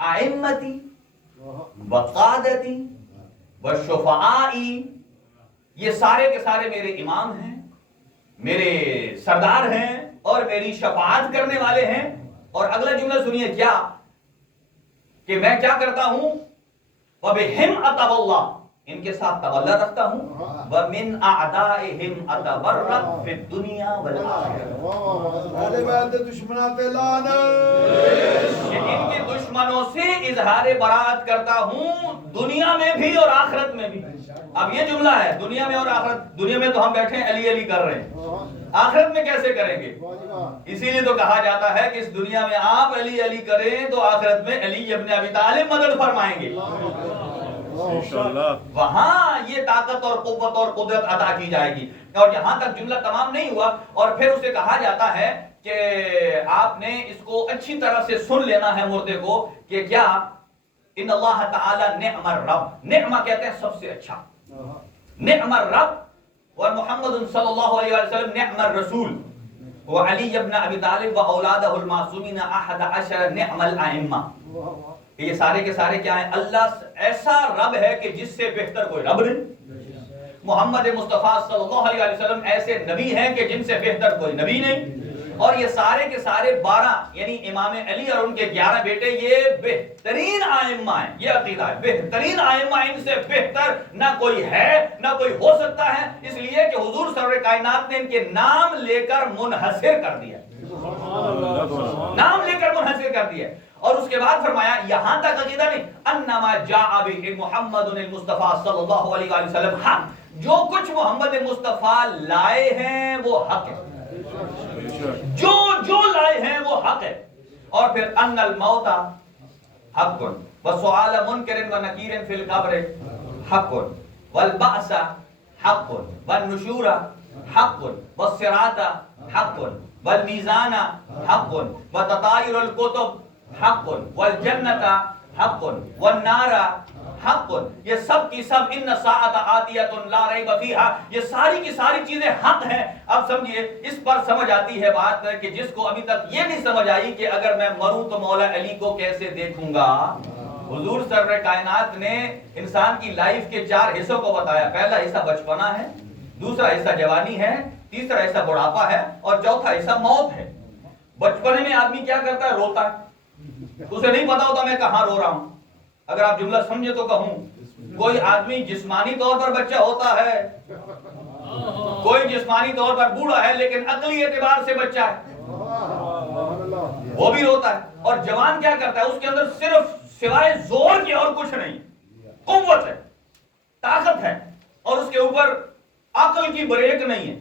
ائمتی وقادتی وشفعائی، یہ سارے کے سارے میرے امام ہیں، میرے سردار ہیں اور میری شفاعت کرنے والے ہیں۔ اور اگلا جملہ سنیے کیا، کہ میں کیا کرتا ہوں؟ وَبِهِمْ أَتَوَلَّى، ان کے ساتھ تولا رکھتا ہوں، وَمِنْ أَعْدَائِهِمْ أَتَبَرَّأُ فِي الدُّنْيَا وَالْآخِرَةِ، کہ ان کے دشمنوں سے اظہار برات کرتا ہوں، دنیا میں بھی اور آخرت میں بھی۔ اب یہ جملہ ہے، دنیا میں اور آخرت۔ دنیا میں تو ہم بیٹھے ہیں علی علی کر رہے ہیں، آخرت میں کیسے کریں گے؟ اسی لیے تو کہا جاتا ہے کہ اس دنیا میں آپ علی علی کریں تو آخرت میں علی ابن ابی طالب مدد فرمائیں گے، وہاں یہ طاقت اور قوت اور قدرت عطا کی جائے گی۔ اور یہاں تک جملہ تمام نہیں ہوا، اور پھر اسے کہا جاتا ہے کہ آپ نے اس کو اچھی طرح سے سن لینا ہے مردے کو، کہ کیا ان اللہ تعالی نعم الرب، نعمہ کہتے ہیں سب سے اچھا، نعم الرب، اور محمد صلی اللہ علیہ وسلم نعم الرسول، وعلی ابن ابی طالب واولادہ المعصومین 11 نعم الائمہ۔ یہ سارے کے سارے کیا ہیں؟ اللہ ایسا رب ہے کہ جس سے بہتر کوئی رب نہیں، محمد مصطفیٰ صلی اللہ علیہ وسلم ایسے نبی ہیں کہ جن سے بہتر کوئی نبی نہیں، اور یہ سارے کے سارے 12 یعنی امام علی اور ان کے 11 بیٹے یہ بہترین ائمہ ہیں۔ یہ عقیدہ ہے، بہترین ائمہ، ان سے بہتر نہ کوئی ہے نہ کوئی ہو سکتا ہے، اس لیے کہ حضور سرور کائنات نے ان کے نام لے کر منحصر کر دیا، نام لے کر منحصر کر دیا۔ اور اس کے بعد فرمایا یہاں تک عقیدہ نہیں، انما جاء به محمد المصطفیٰ صلی اللہ علیہ وسلم حق، جو کچھ محمد مصطفیٰ لائے ہیں وہ حق ہے، جو لائے ہیں وہ حق ہے۔ اور پھر ان الموت حق وسؤال منکر ونکیر فی القبر حق والبعث حق والنشور حق والصراط حق والمیزان حق وتطایر الکتب حق والجنة حق والنار حق، یہ سب کی سب ان الساعۃ آتیۃ لا ریب فیہا، یہ ساری کی ساری چیزیں حق ہیں۔ اب سمجھیے اس پر سمجھ آتی ہے بات کہ جس کو ابھی تک یہ نہیں سمجھ آئی کہ اگر میں مروں تو مولا علی کو کیسے دیکھوں گا۔ حضور سرور کائنات نے انسان کی لائف کے 4 حصوں کو بتایا۔ پہلا حصہ بچپنا ہے، دوسرا حصہ جوانی ہے، تیسرا حصہ بڑھاپا ہے، اور چوتھا حصہ موت ہے۔ بچپنے میں آدمی کیا کرتا ہے؟ روتا ہے، اسے نہیں پتا ہوتا میں کہاں رو رہا ہوں۔ اگر آپ جملہ سمجھے تو کہوں، کوئی آدمی جسمانی طور پر بچہ ہوتا ہے، کوئی جسمانی طور پر بوڑھا ہے لیکن عقلی اعتبار سے بچہ ہے، وہ بھی روتا ہے۔ اور جوان کیا کرتا ہے؟ اس کے اندر صرف سوائے زور کے اور کچھ نہیں، قوت ہے، طاقت ہے، اور اس کے اوپر عقل کی بریک نہیں ہے۔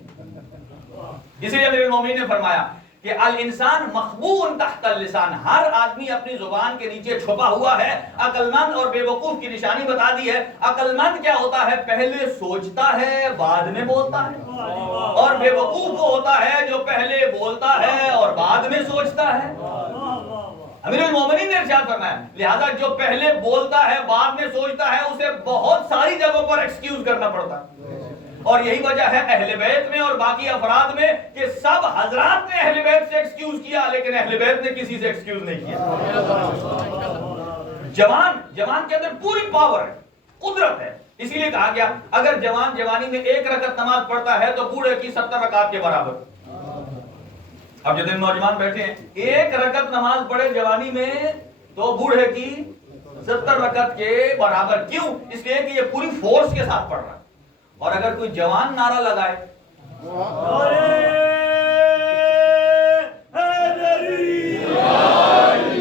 اسی لیے امیر المومنین نے فرمایا کہ الانسان مخبوء تحت اللسان، ہر آدمی اپنی زبان کے نیچے چھپا ہوا ہے۔ عقل مند اور بے وقوف کی نشانی بتا دی ہے۔ عقل مند کیا ہوتا ہے؟ پہلے سوچتا ہے بعد میں بولتا ہے، اور بے وقوف وہ ہوتا ہے جو پہلے بولتا ہے اور بعد میں سوچتا ہے۔ امیر المومنین نے ارشاد فرمایا لہذا جو پہلے بولتا ہے بعد میں سوچتا ہے اسے بہت ساری جگہوں پر ایکسکیوز کرنا پڑتا ہے۔ اور یہی وجہ ہے اہل بیت میں اور باقی افراد میں کہ سب حضرات نے اہل بیت سے ایکسکیوز کیا لیکن اہل بیت نے کسی سے ایکسکیوز نہیں کیا۔ جوان کے اندر پوری پاور ہے، قدرت ہے، اسی لیے کہا گیا اگر جوان جوانی میں 1 رکعت نماز پڑھتا ہے تو بوڑھے کی 70 رکعت کے برابر۔ اب جتنے نوجوان بیٹھے ہیں 1 رکعت نماز پڑھے جوانی میں تو بوڑھے کی 70 رکعت کے برابر۔ کیوں؟ اس لیے کہ یہ پوری فورس کے ساتھ پڑھ رہا ہے۔ اور اگر کوئی جوان نعرہ لگائے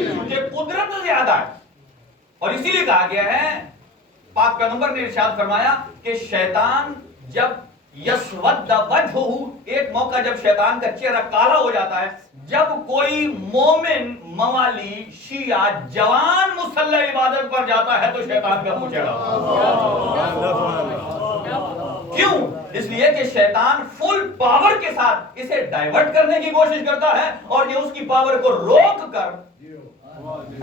کیونکہ قدرت زیادہ ہے، اور اسی لیے کہا گیا ہے پاک پیغمبر نے ارشاد فرمایا کہ شیطان جب یسود وجہہ، ایک موقع جب شیطان کا چہرہ کالا ہو جاتا ہے جب کوئی مومن موالی شیعہ جوان مصلی عبادت پر جاتا ہے تو شیطان کا منہ چڑھا۔ کیوں؟ اس لیے کہ شیطان فل پاور کے ساتھ اسے ڈائیورٹ کرنے کی کوشش کرتا ہے اور یہ اس کی پاور کو روک کر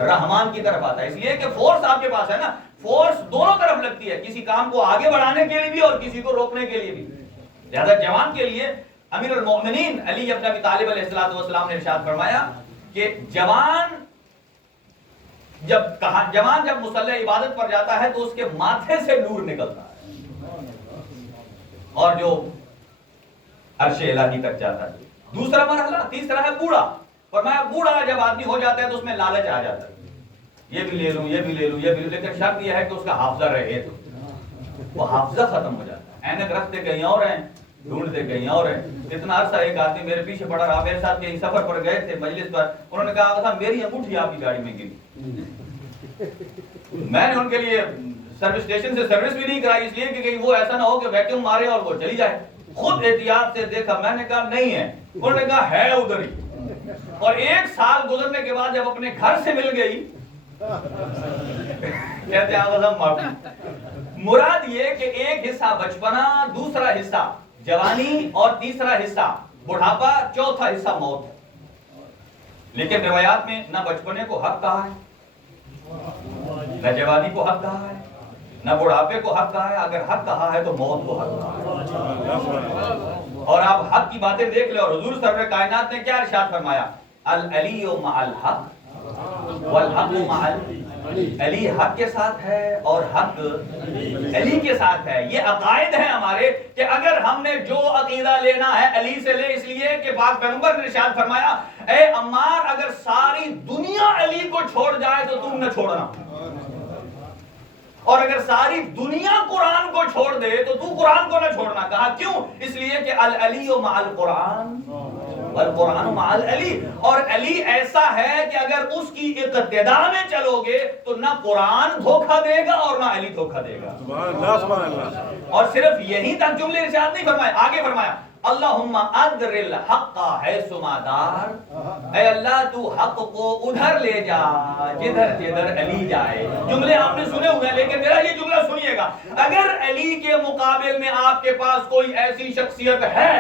رحمان کی طرف آتا ہے۔ اس لیے کہ فورس آپ کے پاس ہے نا، فورس دونوں طرف لگتی ہے، کسی کام کو آگے بڑھانے کے لیے بھی اور کسی کو روکنے کے لیے بھی۔ لہذا جوان کے لیے امیر المؤمنین علی ابن ابی طالب علیہ السلام نے ارشاد فرمایا کہ جوان جب مصلی عبادت پر جاتا ہے تو اس کے ماتھے سے نور نکلتا ہے اور جو عرش الہی تک جاتا ہے۔ دوسرا مرحلہ، تیسرا ہے بوڑھا۔ فرمایا بوڑھا جب آدمی ہو جاتا ہے تو اس میں لالچ آ جاتا ہے، یہ بھی لے لوں یہ بھی لے لوں یہ بھی لوں، لیکن شرط یہ ہے کہ اس کا حافظہ رہے تو وہ حافظہ ختم ہو جاتا ہے۔ اینک رکھتے کہیں اور ہیں، ڈھونڈتے کہیں اور ہیں۔ اتنا عرصہ ایک آدمی میرے پیچھے پڑا رہا، میرے ساتھ کہیں سفر پر گئے تھے مجلس پر، انہوں نے کہا تھا میری انگوٹھی آپ کی گاڑی میں گری۔ میں نے ان کے لیے سروس اسٹیشن سے سروس بھی نہیں کرائی، اس لیے کہ کہیں وہ ایسا نہ ہو کہ ویکیوم مارے اور وہ چلی جائے۔ خود احتیاط سے دیکھا، میں نے کہا نہیں ہے، انہوں نے کہا ہے ادھر ہی۔ اور 1 سال گزرنے کے بعد جب اپنے گھر سے مل گئی کہتے ہیں مراد یہ کہ ایک حصہ بچپنا، دوسرا حصہ جوانی اور تیسرا حصہ بڑھاپا، چوتھا حصہ موت ہے۔ لیکن روایات میں نہ بچپنے کو حق کہا ہے، نہ جوانی کو حق کہا ہے، نہ بڑھاپے کو حق کہا ہے۔ اگر حق کہا ہے تو موت کو حق کہا ہے۔ اور آپ حق کی باتیں دیکھ لیں، اور حضور سرور کائنات نے کیا ارشاد فرمایا؟ العلی مع الحق والحق مع علی، حق کے ساتھ ہے اور حق علی کے ساتھ ہے۔ یہ عقائد ہیں ہمارے کہ اگر ہم نے جو عقیدہ لینا ہے علی سے لے، اس لیے کہ پاک پیغمبر نے ارشاد فرمایا اے عمار اگر ساری دنیا علی کو چھوڑ جائے تو تم نہ چھوڑنا، اور اگر ساری دنیا قرآن کو چھوڑ دے تو تو قرآن کو نہ چھوڑنا۔ کہا کیوں؟ اس لیے کہ العلی مع القرآن والقرآن مع العلی، اور علی ایسا ہے کہ اگر اس کی اقتداء میں چلو گے تو نہ قرآن دھوکہ دے گا اور نہ علی دھوکہ دے گا۔ سبحان اللہ۔ اور صرف یہی تک جملے ارشاد نہیں فرمائے، آگے فرمایا اللہم ادر الحق حیث ما دار، اے اللہ تو حق کو ادھر لے جا جدھر جدھر علی جائے۔ جملے آپ نے سنے ہوئے ہیں لیکن میرا یہ جملہ سنیے گا، اگر علی کے مقابل میں آپ کے پاس کوئی ایسی شخصیت ہے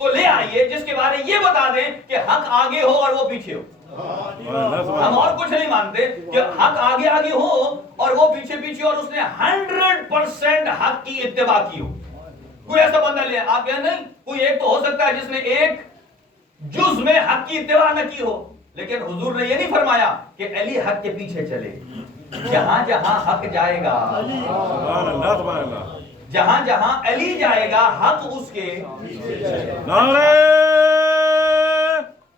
تو لے آئیے جس کے بارے یہ بتا دیں کہ حق آگے ہو اور وہ پیچھے ہو۔ ہم اور کچھ نہیں مانتے کہ حق آگے آگے ہو اور وہ پیچھے پیچھے اور اس نے 100% حق کی اتباع کی ہو. کوئی ایسا بندہ لے آپ کہیں نہیں, کوئی ایک تو ہو سکتا ہے جس نے ایک جز میں حق کی اتباع نہ کی ہو, لیکن حضور نے یہ نہیں فرمایا کہ علی حق کے پیچھے چلے. جہاں جہاں حق جائے گا, جہاں جہاں علی جائے گا, حق اس کے نعرہ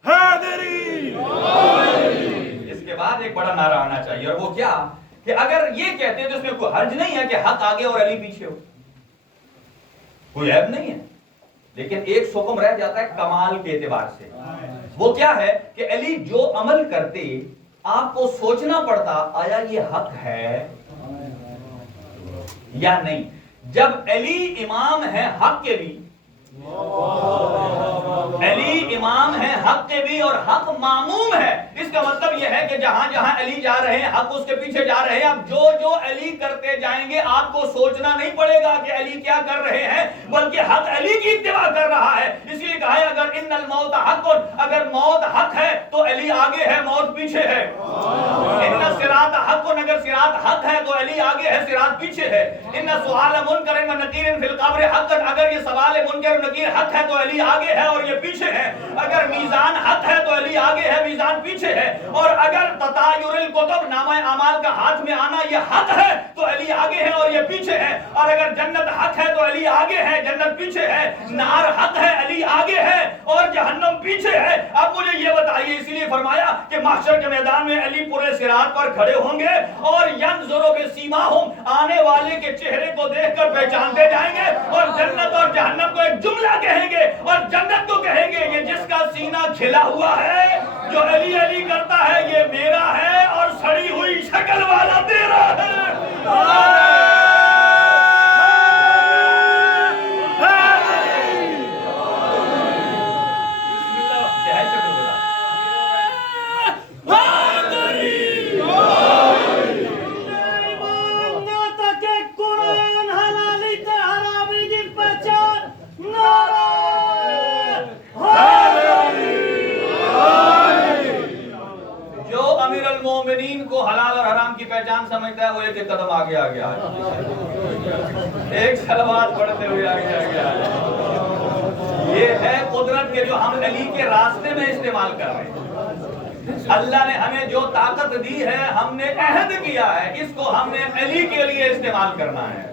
حیدری. اس کے بعد ایک بڑا نعرہ آنا چاہیے, اور وہ کیا کہ اگر یہ کہتے ہیں تو اس میں کوئی حرج نہیں ہے کہ حق آگے اور علی پیچھے ہو, کوئی عیب نہیں ہے. لیکن ایک سکم رہ جاتا ہے کمال کے اعتبار سے. وہ کیا ہے کہ علی جو عمل کرتے آپ کو سوچنا پڑتا آیا یہ حق ہے یا نہیں. جب علی امام ہے حق کے بھی, علی امام ہے حق کے بھی اور حق معموم ہے, اس کا مطلب یہ ہے کہ جہاں جہاں علی جا رہے ہیں حق اس کے پیچھے جا رہے ہیں. اب جو جو علی کرتے جائیں گے آپ کو سوچنا نہیں پڑے گا کہ علی کیا کر رہے ہیں, بلکہ حق علی کی اتباع کر رہا ہے. اس لیے کہا ہے اگر ان الموت حق, اگر موت حق ہے تو علی آگے ہے, موت پیچھے ہے. ان الصراط حق, اگر صراط حق ہے تو علی آگے ہے, صراط پیچھے ہے. ان سؤال منکر و نکیر فی القبر حق, اگر یہ سوال منکر و نکیر حق ہے تو علی آگے ہے اور یہ پیچھے ہے. اگر میزان حق ہے تو علی آگے ہے, میزان پیچھے ہے. اور اگر تطایر الکتب, نامہ اعمال کا ہاتھ میں آنا یہ حق ہے تو علی آگے ہے اور یہ پیچھے ہے. اور اگر جنت حق ہے تو علی آگے ہے, جنت پیچھے ہے. نار حق ہے, علی آگے ہے اور جہنم پیچھے ہے. اب مجھے یہ بتائیے, اس لیے فرمایا کہ محشر کے میدان میں علی پورے صراط پر کھڑے ہوں گے اور ینظر بسیماہم, آنے والے کے چہرے کو دیکھ کر پہچانتے جائیں گے, اور جنت اور جہنم کو ایک جملہ کہیں گے, اور جنت کو کہیں گے یہ جس کا سینہ کھلا ہوا ہے, جو علی علی کرتا ہے یہ میرا ہے, اور سڑی ہوئی شکل والا تیرا ہے. مومنین کو حلال اور حرام کی پہچان سمجھتا ہے وہ ایک قدم آگے آ گیا, ایک صلوات پڑھتے ہوئے آگے آ گیا. یہ ہے قدرت کے جو ہم علی کے راستے میں استعمال کر رہے ہیں. اللہ نے ہمیں جو طاقت دی ہے, ہم نے عہد کیا ہے, اس کو ہم نے علی کے لیے استعمال کرنا ہے.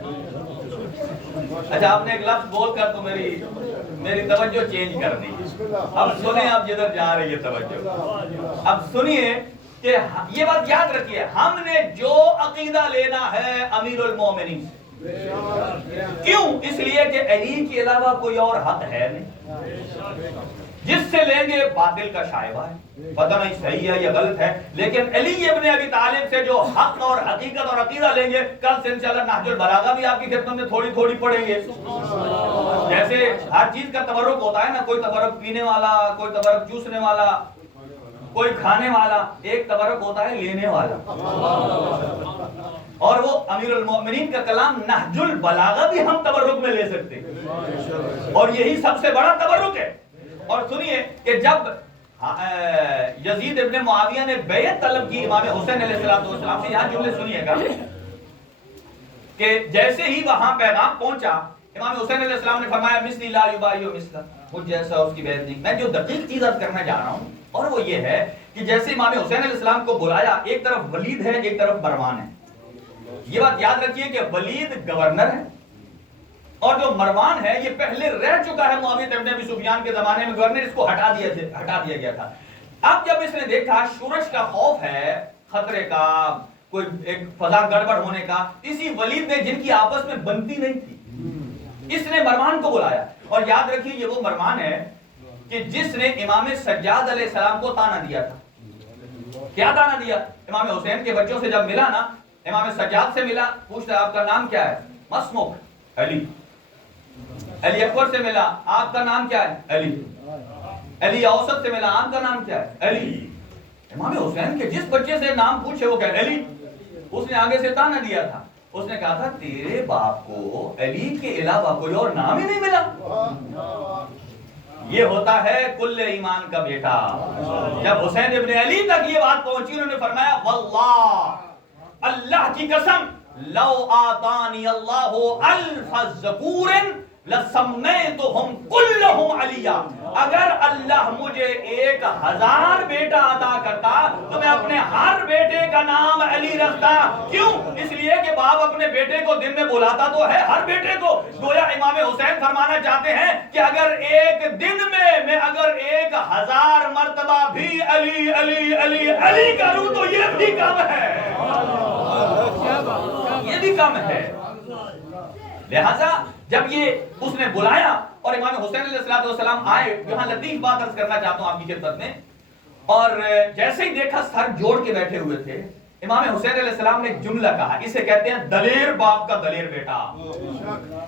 اچھا, آپ نے ایک لفظ بول کر تو میری توجہ چینج کر دی. اب سنیں, اب جدھر جا رہی ہے توجہ, اب سنیے کہ یہ بات یاد رکھیے, ہم نے جو عقیدہ لینا ہے امیر المومنین سے. کیوں؟ اس لیے کہ علی کے علاوہ کوئی اور حق ہے نہیں. جس سے لیں گے باطل کا شائبہ ہے, پتہ نہیں صحیح ہے یا غلط ہے, لیکن علی ابن ابی طالب سے جو حق اور حقیقت اور عقیدہ لیں گے, کل سے انشاءاللہ نہج البلاغہ بھی آپ کی خدمت میں تھوڑی تھوڑی پڑھیں گے. جیسے ہر چیز کا تبرک ہوتا ہے نا, کوئی تبرک پینے والا, کوئی تبرک چوسنے والا, کوئی کھانے والا, ایک تبرک ہوتا ہے لینے والا. اور وہ امیر المومنین کا کلام نہج البلاغہ بھی ہم تبرک میں لے سکتے ہیں, اور یہی سب سے بڑا تبرک ہے. اور سنیے کہ جب یزید ابن معاویہ نے بیعت طلب کی امام حسین علیہ السلام سے, یہاں جملے سنیے گا کہ جیسے ہی وہاں پیغام پہنچا, امام حسین علیہ السلام نے فرمایا مثلی لا یبایع مثلا, مجھ جیسا اس کی بیعت نہیں. میں جو دقیق چیز عرض کرنا جا رہا ہوں, اور وہ یہ ہے کہ جیسے امام حسین علیہ السلام کو بلایا, ایک طرف ولید ہے, ایک طرف مروان ہے. یہ بات یاد رکھیے کہ ولید گورنر ہے, اور جو مروان ہے یہ پہلے رہ چکا ہے معاویہ ابن ابی سفیان کے زمانے میں گورنر, اس کو ہٹا دیا گیا تھا. اب جب اس نے دیکھا شورش کا خوف ہے, خطرے کا, کوئی ایک فضا گڑبڑ ہونے کا, اسی ولید نے جن کی آپس میں بنتی نہیں تھی, اس نے مروان کو بلایا. اور یاد رکھیے یہ وہ مروان ہے کہ جس نے امام سجاد علیہ السلام کو تانا دیا تھا. کیا تانا دیا؟ امام حسین کے بچوں سے جب ملا نا, امام سجاد سے ملا, پوچھتا آپ کا نام کیا ہے؟ مسمک علی. علی اکبر سے ملا, آپ کا نام کیا ہے؟ علی. علی اوسط سے ملا, آپ کا نام کیا ہے؟ علی. امام حسین کے جس بچے سے نام پوچھے وہ کہہ علی. اس نے آگے سے تانا دیا تھا, اس نے کہا تھا تیرے باپ کو علی کے علاوہ کوئی اور نام ہی نہیں ملا. یہ ہوتا ہے کل ایمان کا بیٹا. جب حسین ابن علی تک یہ بات پہنچی انہوں نے فرمایا واللہ اللہ کی قسم لو آتانی اللہ الف ذکور لسمیتہم کلہم علیہ، اگر اللہ مجھے 1000 بیٹا عطا کرتا تو میں اپنے ہر بیٹے کا نام علی رکھتا. کیوں؟ اس لیے کہ باپ اپنے بیٹے کو دن میں بلاتا تو ہے ہر بیٹے کو. گویا امام حسین فرمانا چاہتے ہیں کہ اگر ایک دن میں اگر 1000 مرتبہ بھی علی علی علی علی کروں تو یہ بھی کم ہے، یہ بھی کم ہے. لہذا جب یہ اس نے بلایا اور امام حسین علیہ السلام آئے، یہاں لطیف بات عرض کرنا چاہتا ہوں آپ کی خدمت میں، اور جیسے ہی دیکھا سر جوڑ کے بیٹھے ہوئے تھے، امام حسین علیہ السلام نے ایک جملہ کہا، اسے کہتے ہیں دلیر باپ کا دلیر بیٹا.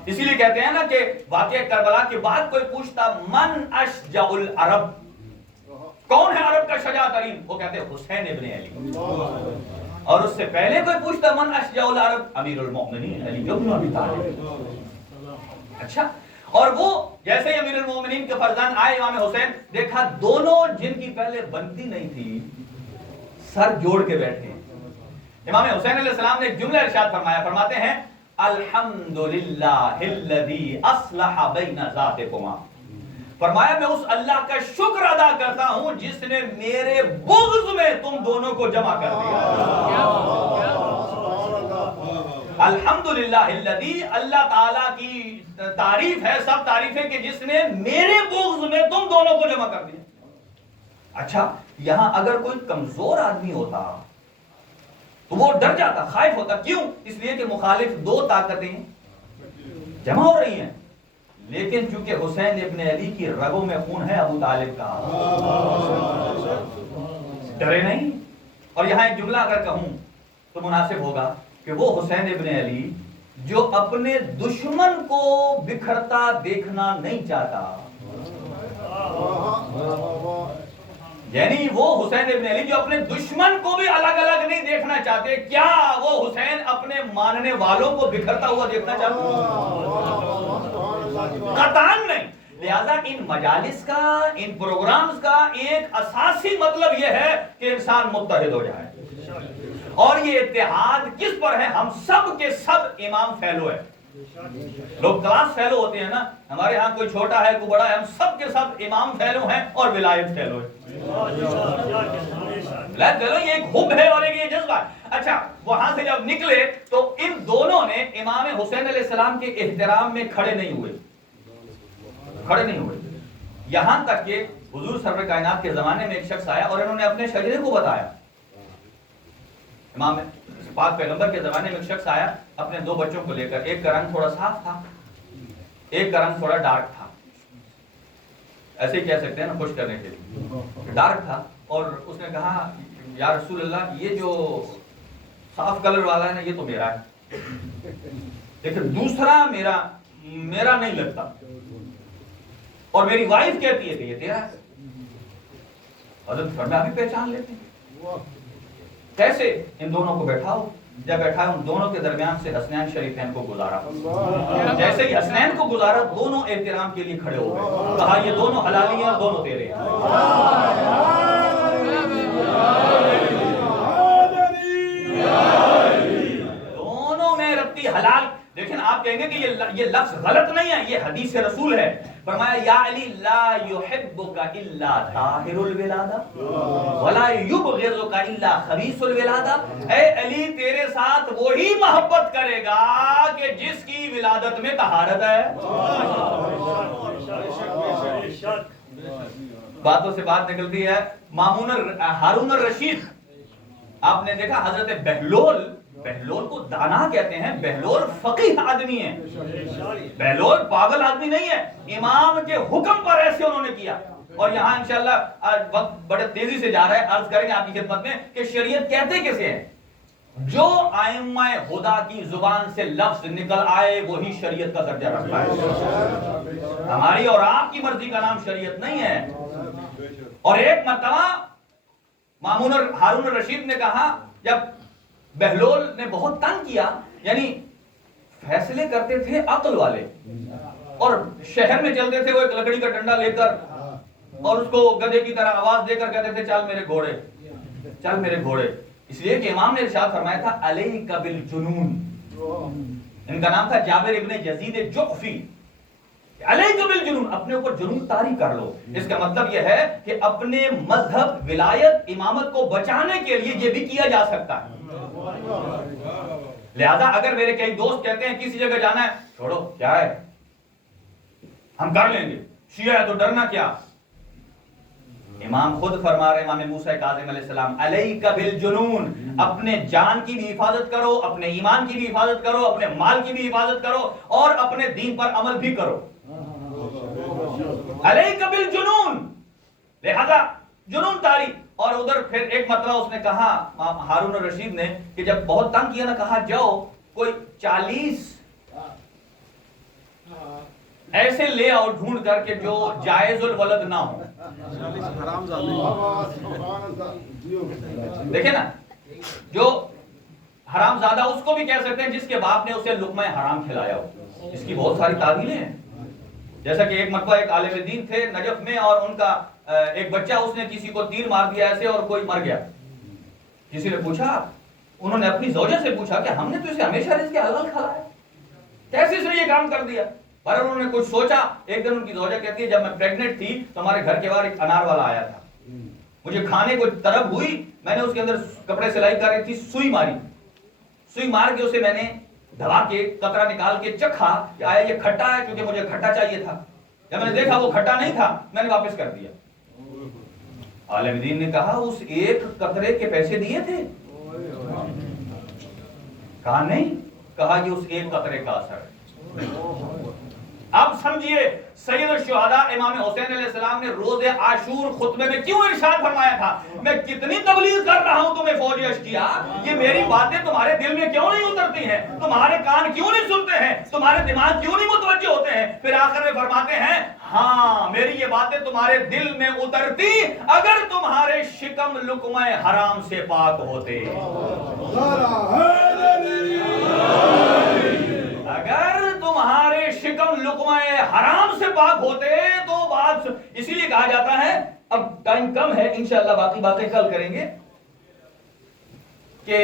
اسی لیے کہتے ہیں نا کہ واقعہ کربلا کے بعد کوئی پوچھتا من اشجع العرب، کون ہے عرب کا شجاع ترین، وہ کہتے ہیں حسین ابن علی. اور اس سے پہلے کوئی پوچھتا من اشجع العرب، امیر المؤمنین علی ابن ابی طالب. اچھا، اور وہ جیسے ہی امیر المومنین کے فرزند آئے امام حسین، دیکھا دونوں جن کی پہلے بنتی نہیں تھی سر جوڑ کے بیٹھے. امام حسین علیہ السلام نے ایک جملہ ارشاد فرمایا، فرماتے ہیں الحمدللہ الذی اصلح بین ذاتکما، فرمایا میں اس اللہ کا شکر ادا کرتا ہوں جس نے میرے بغض میں تم دونوں کو جمع کر دیا. الحمدللہ الذی، اللہ تعالیٰ کی تعریف ہے، سب تعریف ہے کہ جس نے میرے بغض میں تم دونوں کو جمع کر دیا. اچھا، یہاں اگر کوئی کمزور آدمی ہوتا تو وہ ڈر جاتا، خائف ہوتا. کیوں؟ اس لیے کہ مخالف 2 طاقتیں جمع ہو رہی ہیں. لیکن چونکہ حسین ابن علی کی رگوں میں خون ہے ابو طالب کا، ڈرے نہیں. اور یہاں ایک جملہ اگر کہوں تو مناسب ہوگا کہ وہ حسین ابن علی جو اپنے دشمن کو بکھرتا دیکھنا نہیں چاہتا، یعنی وہ حسین ابن علی جو اپنے دشمن کو بھی الگ الگ نہیں دیکھنا چاہتے، کیا وہ حسین اپنے ماننے والوں کو بکھرتا ہوا دیکھنا چاہتے؟ قطعاً نہیں. لہذا ان مجالس کا، ان پروگرامز کا ایک اساسی مطلب یہ ہے کہ انسان متحد ہو جائے. اور یہ اتحاد کس پر ہے؟ ہم سب کے سب امام فیلو ہے. لوگ کلاس فیلو ہوتے ہیں نا، ہمارے ہاں کوئی چھوٹا ہے کوئی بڑا ہے، ہم سب کے سب امام فیلو ہیں اور ولایت فیلو ہے. ولایت فیلو یہ ایک حب ہے اور ایک یہ جذبہ ہے. اچھا، وہاں سے جب نکلے تو ان دونوں نے امام حسین علیہ السلام کے احترام میں کھڑے نہیں ہوئے. یہاں تک کہ حضور سرور کائنات کے زمانے میں ایک شخص آیا اور انہوں نے اپنے شجرے کو بتایا. امام پاک پیغمبر کے زمانے میں ایک شخص آیا اپنے 2 بچوں کو لے کر، ایک کا رنگ تھوڑا صاف تھا، ایک کا رنگ تھوڑا ڈارک تھا، ایسے ہی کہہ سکتے ہیں نا خوش کرنے کے لیے، ڈارک تھا. اور اس نے کہا یا رسول اللہ یہ جو صاف کلر والا ہے نا یہ تو میرا ہے، لیکن دوسرا میرا نہیں لگتا، اور میری وائف کہتی ہے کہ یہ تیرا ہے. حضرت فرمایا بھی پہچان لیتے ہیں. کیسے؟ ان دونوں کو بیٹھاؤ. جب بیٹھا ان دونوں کے درمیان سے حسنین شریفین کو گزارا. جیسے ہی حسنین کو گزارا دونوں احترام کے لیے کھڑے ہو گئے. کہا یہ دونوں حلالی ہیں، دونوں تیرے ہیں. دونوں میں ربطی حلال. لیکن آپ کہیں گے کہ یہ لفظ غلط نہیں ہے، یہ حدیث رسول ہے. فرمایا یا علی لا يحبك الا طاہر الولادہ ولا يبغضك الا خبیث الولادہ. اے علی تیرے ساتھ وہی محبت کرے گا کہ جس کی ولادت میں طہارت ہے. باتوں سے بات نکلتی ہے. ہارون الرشید آپ نے دیکھا، حضرت بہلول کو دانا کہتے ہیں، بہلول فقیہ آدمی ہے، بہلول پاگل آدمی نہیں ہے. امام کے حکم پر ایسے انہوں نے کیا. اور یہاں انشاءاللہ وقت بڑے تیزی سے جا رہا ہے، عرض کریں گے آپ کی خدمت میں کہ شریعت کہتے کیسے ہیں. جو ائمہ خدا کی زبان سے لفظ نکل آئے وہی شریعت کا درجہ رکھتا ہے. ہماری اور آپ کی مرضی کا نام شریعت نہیں ہے. اور ایک مرتبہ ہارون الرشید نے کہا، جب بہلول نے بہت تنگ کیا، یعنی فیصلے کرتے تھے عقل والے اور شہر میں چلتے تھے وہ ایک لکڑی کا ڈنڈا لے کر اور اس کو گدھے کی طرح آواز دے کر کہتے تھے چل میرے گھوڑے، چل میرے گھوڑے، اس لیے کہ امام نے ارشاد فرمایا تھا علیک بالجنون، ان کا نام تھا جابر ابن یزید جعفی، علیک بالجنون، اپنے اوپر جنون طاری کر لو۔ اس کا مطلب یہ ہے کہ اپنے مذہب، ولایت، امامت کو بچانے کے لیے یہ بھی کیا جا سکتا ہے۔ لہذا اگر میرے کئی دوست کہتے ہیں کسی جگہ جانا ہے، چھوڑو کیا ہے ہم کر لیں گے، شیعہ ہے تو ڈرنا کیا، امام خود فرما رہے، امام موسیٰ کاظم علیہ السلام، علیک بالجنون، اپنے جان کی بھی حفاظت کرو، اپنے ایمان کی بھی حفاظت کرو، اپنے مال کی بھی حفاظت کرو، اور اپنے دین پر عمل بھی کرو، علیک بالجنون، لہذا جنون طاری۔ اور ادھر پھر ایک مرتبہ اس نے کہا ہارون الرشید نے کہ جب بہت تنگ کیا نا، کہا جاؤ کوئی 40 ایسے لے آؤ ڈھونڈ کر کے جو جائز الولد نہ ہو۔ دیکھیں نا، جو حرام زادہ اس کو بھی کہہ سکتے ہیں جس کے باپ نے اسے لقمہ حرام کھلایا ہو، اس کی بہت ساری تعبیریں ہیں۔ جیسا کہ ایک مرتبہ ایک عالم دین تھے نجف میں، اور ان کا ایک بچہ، اس نے کسی کو تیر مار دیا ایسے اور کوئی مر گیا۔ کسی نے پوچھا، انہوں نے اپنی زوجہ سے پوچھا کہ ہم نے تو اسے ہمیشہ رزق حلال کھلایا، کیسے اس نے یہ کام کر دیا؟ پر انہوں نے کچھ سوچا۔ ایک دن ان کی زوجہ کہتی ہے جب میں پریگننٹ تھی تو ہمارے گھر کے باہر ایک انار والا آیا تھا، مجھے کھانے کو طلب ہوئی، میں نے اس کے اندر کپڑے سلائی کر رہی تھی، سوئی ماری، سوئی مار کے اسے میں نے دبا کے قطرہ نکال کے چکھا کہ آیا یہ کھٹا ہے، کیونکہ مجھے کھٹا چاہیے تھا۔ جب میں نے دیکھا وہ کھٹا نہیں تھا، میں نے واپس کر دیا۔ عالم دین نے کہا اس ایک قطرے کے پیسے دیے تھے؟ کہا نہیں، کہا یہ اس ایک قطرے کا اثر ہے۔ اب سمجھیے سید الشہداء امام حسین علیہ السلام نے روز عاشور خطبے میں کیوں ارشاد فرمایا تھا، میں کتنی تبلیغ کر رہا ہوں تمہیں فوج اشکیا، یہ میری باتیں تمہارے دل میں کیوں نہیں اترتی ہیں، تمہارے کان کیوں نہیں سنتے ہیں، تمہارے دماغ کیوں نہیں متوجہ ہوتے ہیں؟ پھر آخر میں فرماتے ہیں ہاں میری یہ باتیں تمہارے دل میں اترتی اگر تمہارے شکم لقمہ حرام سے پاک ہوتے، اگر تمہارے شکم لقمہ حرام سے پاک ہوتے تو بات، اسی لیے کہا جاتا ہے، اب ٹائم کم ہے انشاءاللہ باقی باتیں کل کریں گے، کہ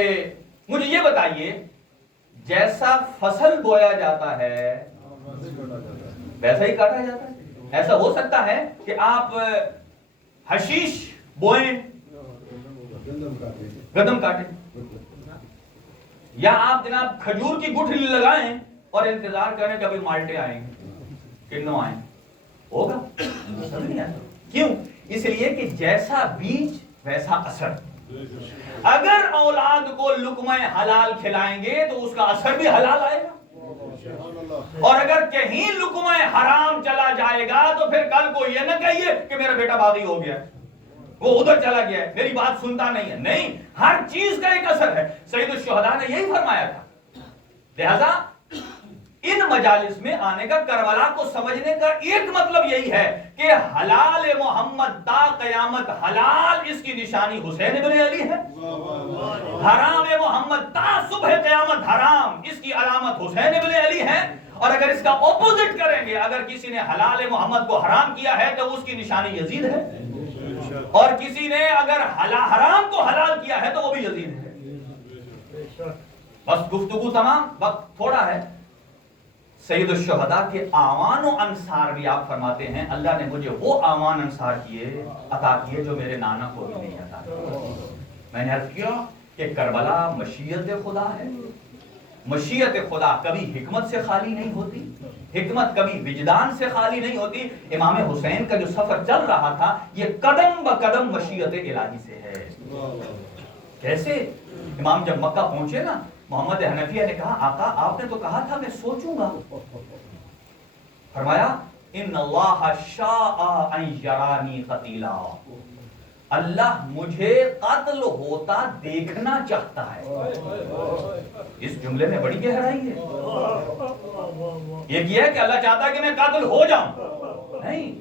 مجھے یہ بتائیے جیسا فصل بویا جاتا ہے ویسا ہی کاٹا جاتا ہے؟ ایسا ہو سکتا ہے کہ آپ حشیش بوئیں گندم کاٹیں، یا آپ جناب کھجور کی گٹھلی لگائیں اور انتظار کریں کہ ابھی مالٹے آئیں گے، کنو آئیں، ہوگا؟ نہیں آتا۔ کیوں؟ اس لیے کہ جیسا بیج ویسا اثر۔ اگر اولاد کو لقمہ حلال کھلائیں گے تو اس کا اثر بھی حلال آئے گا، اور اگر کہیں لقمہ حرام چلا جائے گا تو پھر کل کو یہ نہ کہیے کہ میرا بیٹا باغی ہو گیا، وہ ادھر چلا گیا ہے، میری بات سنتا نہیں ہے۔ نہیں، ہر چیز کا ایک اثر ہے۔ سید الشہداء نے یہی فرمایا تھا۔ لہذا ان مجالس میں آنے کا، کربلا کو سمجھنے کا ایک مطلب یہی ہے کہ حلال محمد تا قیامت حلال، اس کی نشانی حسین ابن علی ہے، حرام محمد تا صبح قیامت حرام، اس کی علامت حسین ابن علی ہے۔ اور اگر اس کا اپوزٹ کریں گے، اگر کسی نے حلال محمد کو حرام کیا ہے تو اس کی نشانی یزید ہے، اور کسی نے اگر حرام کو حلال کیا ہے تو وہ بھی یزید ہے۔ بس گفتگو تمام، وقت تھوڑا ہے۔ سید الشہداء کے اعوان و انصار بھی آپ فرماتے ہیں اللہ نے مجھے وہ اعوان انصار عطا کیے جو میرے نانا کو بھی نہیں عطا کیے۔ میں نے عرض کیا کہ کربلا مشیت خدا ہے، مشیت خدا کبھی حکمت سے خالی نہیں ہوتی، حکمت کبھی وجدان سے خالی نہیں ہوتی۔ امام حسین کا جو سفر چل رہا تھا یہ قدم بقدم مشیت الہی سے ہے۔ کیسے؟ امام جب مکہ پہنچے نا، محمد حنفیہ نے کہا آقا آپ نے تو کہا تھا میں سوچوں گا، فرمایا ان اللہ شاء ان یرانی قتیلا، اللہ مجھے قتل ہوتا دیکھنا چاہتا ہے۔ اس جملے میں بڑی گہرائی ہے۔ یہ ہے کہ اللہ چاہتا ہے کہ میں قتل ہو جاؤں؟ نہیں،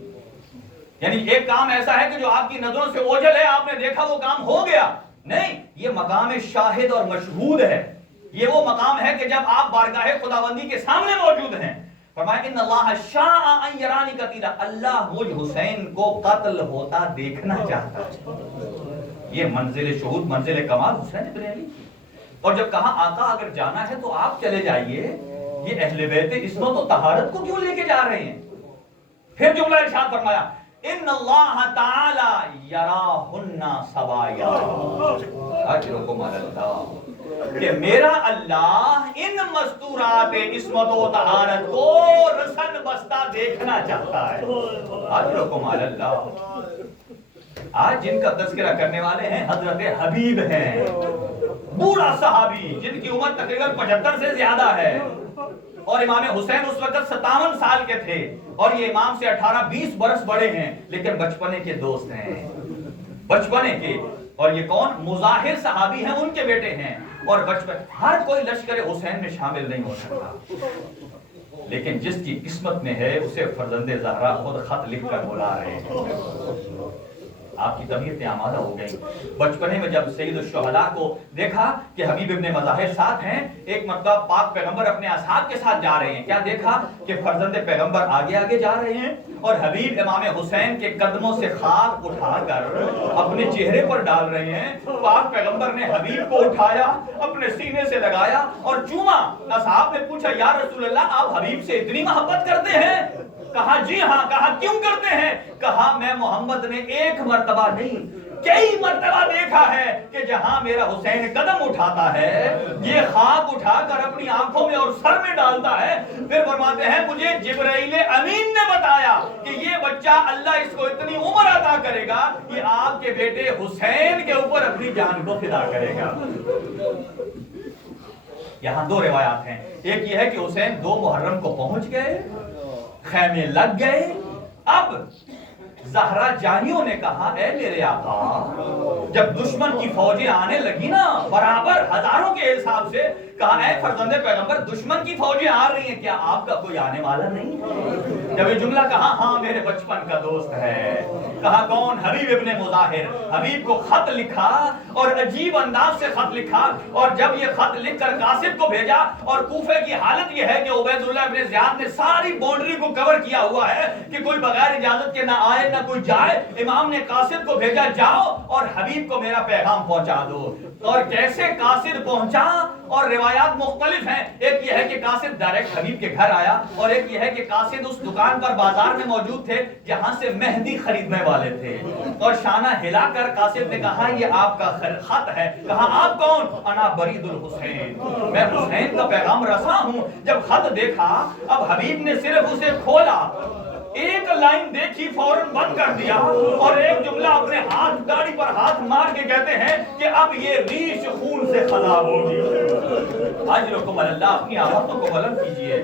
یعنی ایک کام ایسا ہے کہ جو آپ کی نظروں سے اوجھل ہے، آپ نے دیکھا وہ کام ہو گیا، نہیں، یہ مقام شاہد اور مشہود ہے۔ یہ وہ مقام ہے کہ جب آپ بارگاہ خداوندی کے سامنے موجود ہیں فرمایا ان اللہ شاء ان یرانی قتیلا، اللہ مجھ حسین کو قتل ہوتا دیکھنا چاہتا ہے۔ یہ منزل شہود، منزل کمال حسین ابن علی کی۔ اور جب کہا آقا اگر جانا ہے تو آپ چلے جائیے، یہ اہل بیت عصمت و طہارت کو کیوں لے کے جا رہے ہیں؟ پھر جملہ ارشاد فرمایا ان اللہ تعالی یراہن سوایا، اجرکم علی اللہ، کہ میرا اللہ ان مستورات عصمت و طہارت کو رسن بستہ دیکھنا چاہتا ہے۔ اجرکم علی اللہ۔ آج جن کا تذکرہ کرنے والے ہیں حضرت حبیب ہیں، بوڑھا صحابی جن کی عمر تقریباً 75 سے زیادہ ہے، اور امام حسین اس وقت 57 سال کے تھے، اور یہ امام سے 18-20 برس بڑے ہیں، لیکن بچپنے کے دوست ہیں، بچپنے کے۔ اور یہ کون؟ مظاہر صحابی ہیں، ان کے بیٹے ہیں، اور بچپن ہر کوئی لشکر حسین میں شامل نہیں ہو سکتا، لیکن جس کی قسمت میں ہے اسے فرزند زہرا خود خط لکھ کر بلا رہے ہیں۔ آپ کی طبیعتیں آمادہ ہو گئی۔ بچپنے میں جب سید الشہداء کو دیکھا کہ حبیب ابن مظاہر ساتھ ہیں، ایک مرتبہ پاک پیغمبر اپنے اصحاب کے ساتھ جا رہے ہیں، کیا دیکھا کہ فرزند پیغمبر آگے آگے جا رہے ہیں، اور حبیب امام حسین کے قدموں سے خاک اٹھا کر اپنے چہرے پر ڈال رہے ہیں۔ پاک پیغمبر نے حبیب کو اٹھایا، اپنے سینے سے لگایا اور چوما۔ اصحاب نے پوچھا یا رسول اللہ آپ حبیب سے اتنی محبت کرتے ہیں؟ کہا جی ہاں۔ کہا کیوں کرتے ہیں؟ کہا میں محمد نے ایک مرتبہ نہیں کئی مرتبہ دیکھا ہے کہ جہاں میرا حسین قدم اٹھاتا ہے یہ خاک اٹھا کر اپنی آنکھوں میں اور سر میں ڈالتا ہے۔ پھر فرماتے ہیں مجھے جبرائیل امین نے بتایا کہ یہ بچہ اللہ اس کو اتنی عمر عطا کرے گا، یہ آپ کے بیٹے حسین کے اوپر اپنی جان کو فدا کرے گا۔ یہاں دو روایات ہیں، ایک یہ ہے کہ حسین 2 محرم کو پہنچ گئے، خیمے لگ گئے۔ اب زہرا جانیوں نے کہا اے میرے آقا، جب دشمن کی فوجیں آنے لگی نا برابر ہزاروں کے حساب سے، کہا اے فرزند پیغمبر دشمن کی فوجیں آ رہی ہیں، کیا آپ کا کوئی آنے والا نہیں ہے؟ جب یہ جملہ کہا ہاں میرے بچپن کا دوست ہے۔ کہا کون؟ حبیب ابن مظاہر۔ حبیب کو خط لکھا اور عجیب انداز سے خط لکھا، اور جب یہ خط لکھ کر قاصد کو بھیجا، اور کوفے کی حالت یہ ہے کہ عبید اللہ ابن زیاد نے ساری باؤنڈری کو کور کیا ہوا ہے کہ کوئی بغیر اجازت کے نہ آئے نہ کوئی جائے۔ امام نے قاصد کو بھیجا جاؤ اور حبیب کو میرا پیغام پہنچا دو۔ اور کیسے قاصد پہنچا، اور روایات مختلف ہیں، ایک یہ ہے کہ قاصد ڈائریکٹ حبیب کے گھر آیا، اور ایک یہ ہے کہ قاصد اس دکان پر بازار میں موجود تھے جہاں سے مہندی خریدنے والے تھے، اور شانہ ہلا کر قاصد نے کہا یہ آپ کا خط ہے۔ کہا آپ کون؟ انا برید الحسین، میں حسین کا پیغام رساں ہوں۔ جب خط دیکھا، اب حبیب نے صرف اسے کھولا، ایک لائن دیکھی فوراً بند کر دیا، اور ایک جملہ اپنے ہاتھ داڑھی پر ہاتھ مار کے کہتے ہیں کہ اب یہ ریش خون سے خراب ہوگی۔ اجرکم اللہ، اپنی آوازوں کو بلند کیجئے۔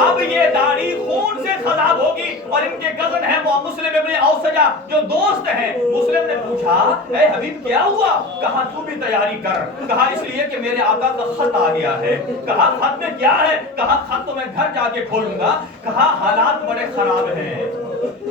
اب یہ داڑھی خون سے خراب ہوگی، اور ان کے کزن ہیں وہ مسلم ابن اوسجہ جو دوست ہیں۔ مسلم نے پوچھا اے حبیب کیا ہوا؟ کہا تو بھی تیاری کر۔ کہا اس لیے کہ میرے آقا کا خط آ گیا ہے۔ کہا خط میں کیا ہے؟ کہا خط تو میں گھر جا کے کھولوں گا۔ کہا حالات بڑے خراب ہیں۔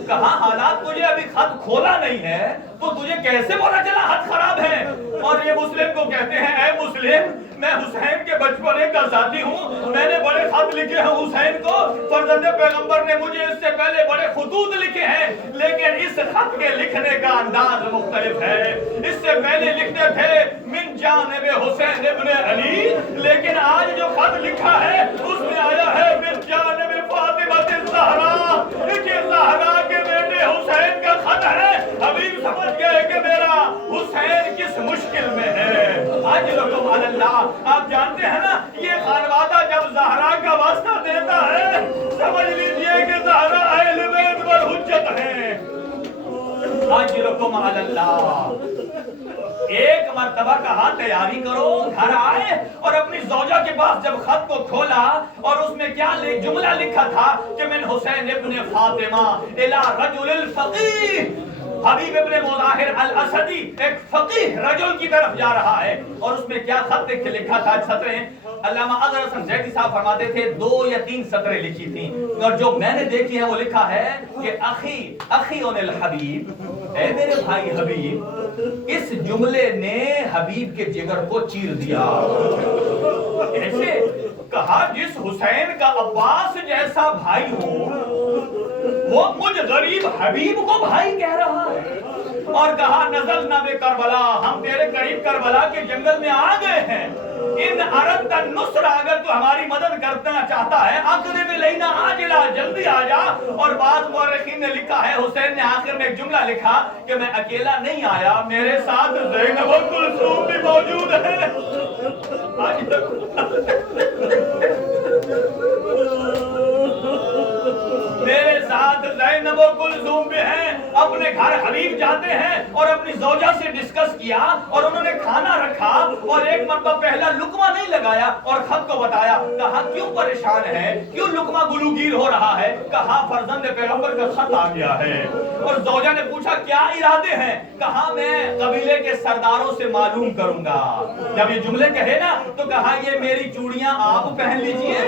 کہا حالات تجھے ابھی خط کھولا نہیں ہے تو تجھے کیسے پتا چلا خط خراب ہے؟ اور یہ مسلم کو کہتے ہیں اے مسلم، میں حسین کے بچپنے کا ذاتی ہوں، میں نے بڑے خط لکھے ہیں حسین کو، فرزند پیغمبر نے مجھے اس سے پہلے بڑے خطوط لکھے ہیں، لیکن اس خط کے لکھنے کا انداز مختلف ہے۔ اس سے پہلے لکھتے تھے من جانب حسین ابن علی، لیکن آج جو خط لکھا ہے اس میں آیا ہے من جانب فاطمہ الزہرا، کہ زہرا کے بیٹے حسین کا خط ہے۔ حبیب سمجھ گئے کہ میرا حسین کس مشکل میں ہے۔ اجرکم علی اللہ، آپ جانتے ہیں نا یہ خانوادہ جب زہرا کا واسطہ دیتا ہے سمجھ لیجئے کہ زہرا اہل بیت پر حجت ہے۔ اجرکم علی اللہ۔ ایک مرتبہ کہا تیاری کرو، گھر آئے اور اپنی زوجہ کے پاس جب خط کو کھولا اور اس میں کیا جملہ لکھا تھا کہ من حسین ابن فاطمہ الی رجل الفقیہ، حبیب ابن مظاہر الاسدی ایک فقیہ رجل کی طرف جا رہا ہے، اور اس میں کیا خط لکھا تھا؟ سطریں علامہ اظہر حسن زیدی صاحب فرماتے تھے 2 یا 3 سطریں لکھی تھیں، اور جو میں نے دیکھی ہے وہ لکھا ہے کہ اخی ان الحبیب، اے میرے بھائی حبیب۔ اس جملے نے حبیب کے جگر کو چیر دیا۔ ایسے کہا جس حسین کا عباس جیسا بھائی ہو وہ مجھ غریب حبیب کو بھائی کہہ رہا ہے. اور کہا نزلنا بے کربلا, ہم تیرے قریب کربلا کے جنگل میں آ گئے ہیں. ان اردت النصر, اگر تو ہماری مدد کرنا چاہتا ہے اقرب الینا عاجلا, جلدی آ جا. اور بعض مورخین نے لکھا ہے, حسین نے آخر میں ایک جملہ لکھا کہ میں اکیلا نہیں آیا, میرے ساتھ زینب و کلثوم بھی موجود ہے. میرے ساتھ زینب و کلثوم بھی ہیں. اپنے گھر حبیب جاتے ہیں اور اپنی زوجہ سے ڈسکس کیا اور انہوں نے کھانا رکھا اور ایک مرتبہ پہلا لقمہ نہیں لگایا اور خط کو بتایا. کہا کیوں پریشان ہے, کیوں لقمہ گلوگیر ہو رہا ہے؟ کہا فرزند پیغمبر کا خط آ گیا ہے. اور زوجہ نے پوچھا کیا ارادے ہیں؟ کہا میں قبیلے کے سرداروں سے معلوم کروں گا. جب یہ جملے کہے نا تو کہا یہ میری چوڑیاں آپ پہن لیجئے,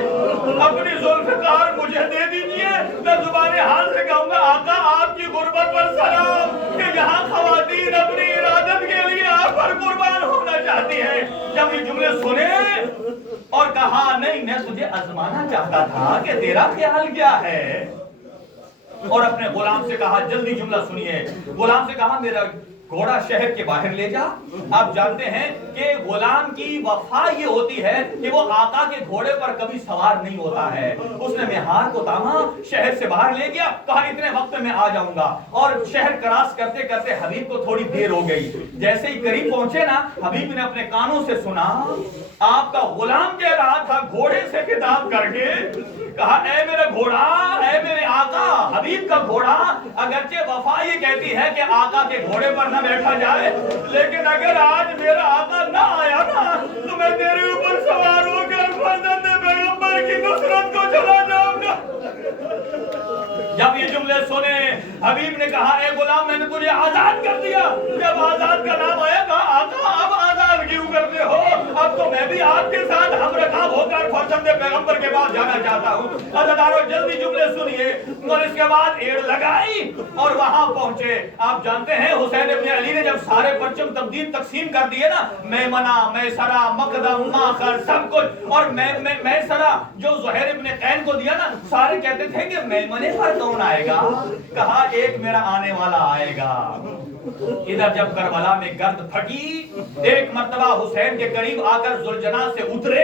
اپنی ذوالفقار مجھے دے دیجئے. میں زبان حال سے کہوں گا آقا آپ کی غربت پر سلام, کہ یہاں خواتین اپنی ارادت کے لیے آپ پر قربان ہونا چاہتی ہیں. جب یہ جملے سنے اور کہا نہیں میں تجھے آزمانا چاہتا تھا کہ تیرا خیال کیا ہے. اور اپنے غلام سے کہا جلدی جملہ سنیے. غلام سے کہا میرا گھوڑا شہر کے باہر لے جا. آپ جانتے ہیں کہ غلام کی وفا یہ ہوتی ہے کہ وہ آقا کے گھوڑے پر کبھی سوار نہیں ہوتا ہے. اس نے مہار کو تاما, شہر سے باہر لے گیا, کہا اتنے وقت میں آ جاؤں گا. اور شہر کراس کرتے کرتے حبیب کو تھوڑی دیر ہو گئی. جیسے ہی قریب پہنچے نا, حبیب نے اپنے کانوں سے سنا آپ کا غلام کہہ رہا تھا گھوڑے سے خطاب کر کے, کہا اے میرا گھوڑا, اے میرے آقا. حبیب کا گھوڑا اگرچہ وفا یہ کہتی ہے کہ آقا کے گھوڑے پر نہ بیٹھا جائے, لیکن اگر آج میرا آقا نہ آیا نا تو میں تیرے اوپر سوار ہو کر فرزند پیغمبر کی نصرت کو چلا جاؤں گا. جب یہ جملے سنے حبیب نے کہا اے غلام میں نے تجھے آزاد کر دیا. جب آزاد کا نام آیا کہا آقا اب آزاد کیوں کرتے ہو, اب تو میں بھی آپ کے ساتھ ہم رکاب ہو کر فرزند پیغمبر کے پاس جانا چاہتا ہوں. عزیزانو جلدی جملے سنیے. اور اس کے بعد ایڑ لگائی اور وہاں پہنچے. آپ جانتے ہیں حسین ابن علی نے جب سارے پرچم تبدیل تقسیم کر دیے نا, میمنہ, میسرہ, مقدم, ماخر, سب کچھ, اور میسرہ جو زہیر ابن قین کو دیا نا, سارے کہتے تھے کہ میمنے پر کون آئے گا؟ کہا ایک میرا آنے والا آئے گا. ادھر جب کربلا میں گرد پھٹی, ایک مرتبہ حسین کے قریب آ کر ذوالجناح سے اترے,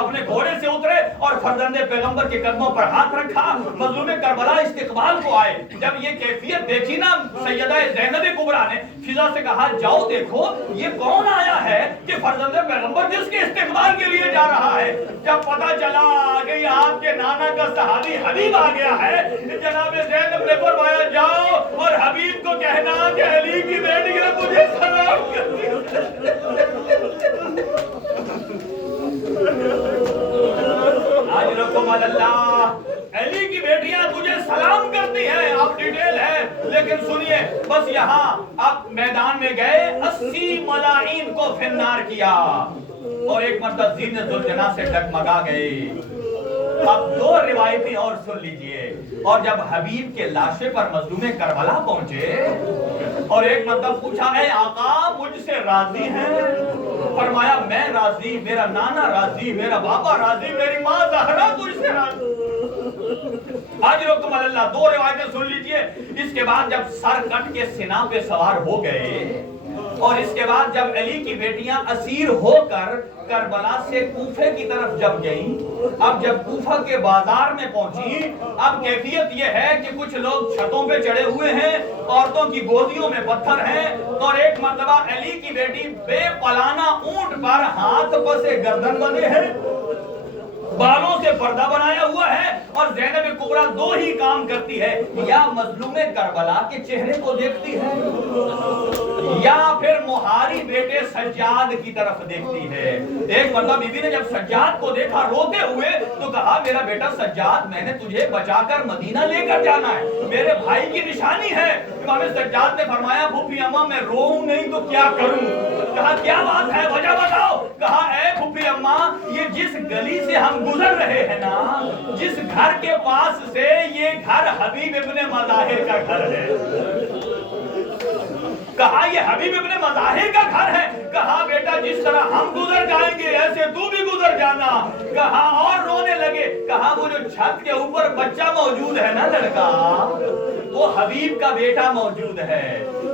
اپنے گھوڑے سے اترے اور فرزند پیغمبر کے قدموں پر ہاتھ رکھا. مظلوم کربلا استقبال کو آئے. جب یہ کیفیت دیکھی نا سیدہ زینب کبریٰ نے فضا سے کہا جاؤ دیکھو یہ کون آیا ہے کہ فرزند پیغمبر جس کے استقبال کے لیے جا رہا ہے. جب پتا چلا کہ یہ آپ کے نانا کا صحابی حبیب آ گیا ہے, جناب زینب نے فرمایا جاؤ اور حبیب کو کہنا کہ علی کی بیٹی نے مجھے سلام کرتی. آج رکھو اللہ, علی کی بیٹیاں تجھے سلام کرتی ہیں. اب ڈیٹیل ہے لیکن سنیے بس. یہاں اب میدان میں گئے, 80 ملاعین کو فنار کیا اور ایک مرتبہ زین ذوالجناح سے ڈگمگا گئے. اب دو روایتیں اور سن لیجئے. اور جب حبیب کے لاشے پر مظلوم کربلا پہنچے اور ایک مرتبہ پوچھا اے آقا مجھ سے راضی ہیں؟ فرمایا میں راضی, میرا نانا راضی, میرا بابا راضی, میری ماں زہرا تجھ سے راضی. اجرکم اللہ. دو روایتیں سن لیجئے. اس کے بعد جب سر کٹ کے سینہ پہ سوار ہو گئے اور اس کے بعد جب علی کی بیٹیاں اسیر ہو کر کربلا سے کوفے کی طرف جب گئیں, اب جب کوفہ کے بازار میں پہنچی, اب کیفیت یہ ہے کہ کچھ لوگ چھتوں پہ چڑھے ہوئے ہیں, عورتوں کی گودیوں میں پتھر ہیں, اور ایک مرتبہ علی کی بیٹی بے پلانہ اونٹ پر ہاتھ پسے گردن بندھے ہیں, بالوں سے پردہ بنایا ہوا ہے, اور زینب کبریٰ دو ہی کام کرتی ہے, یا مظلوم کربلا کے چہرے کو دیکھتی ہے یا پھر مہاری بیٹے سجاد کی طرف دیکھتی ہے. ایک مرتبہ بی بی نے جب سجاد کو دیکھا روتے ہوئے تو کہا میرا بیٹا سجاد میں نے تجھے بچا کر مدینہ لے کر جانا ہے, میرے بھائی کی نشانی ہے. امام سجاد نے فرمایا پھوپھی اماں میں روؤں نہیں تو کیا کروں؟ کہا کیا بات ہے وجہ بتاؤ. کہا اے پھوپھی اماں یہ جس گلی سے ہم گزر رہے ہیں نا, جس گھر کے پاس سے, یہ گھر حبیب ابن مظاہر کا گھر ہے. کہا یہ حبیب ابن مظاہر کا گھر ہے. کہا بیٹا جس طرح ہم گزر جائیں گے ایسے تو بھی گزر جانا. کہا اور رونے لگے. کہا وہ جو چھت کے اوپر بچہ موجود ہے نا لڑکا, وہ حبیب کا بیٹا موجود ہے.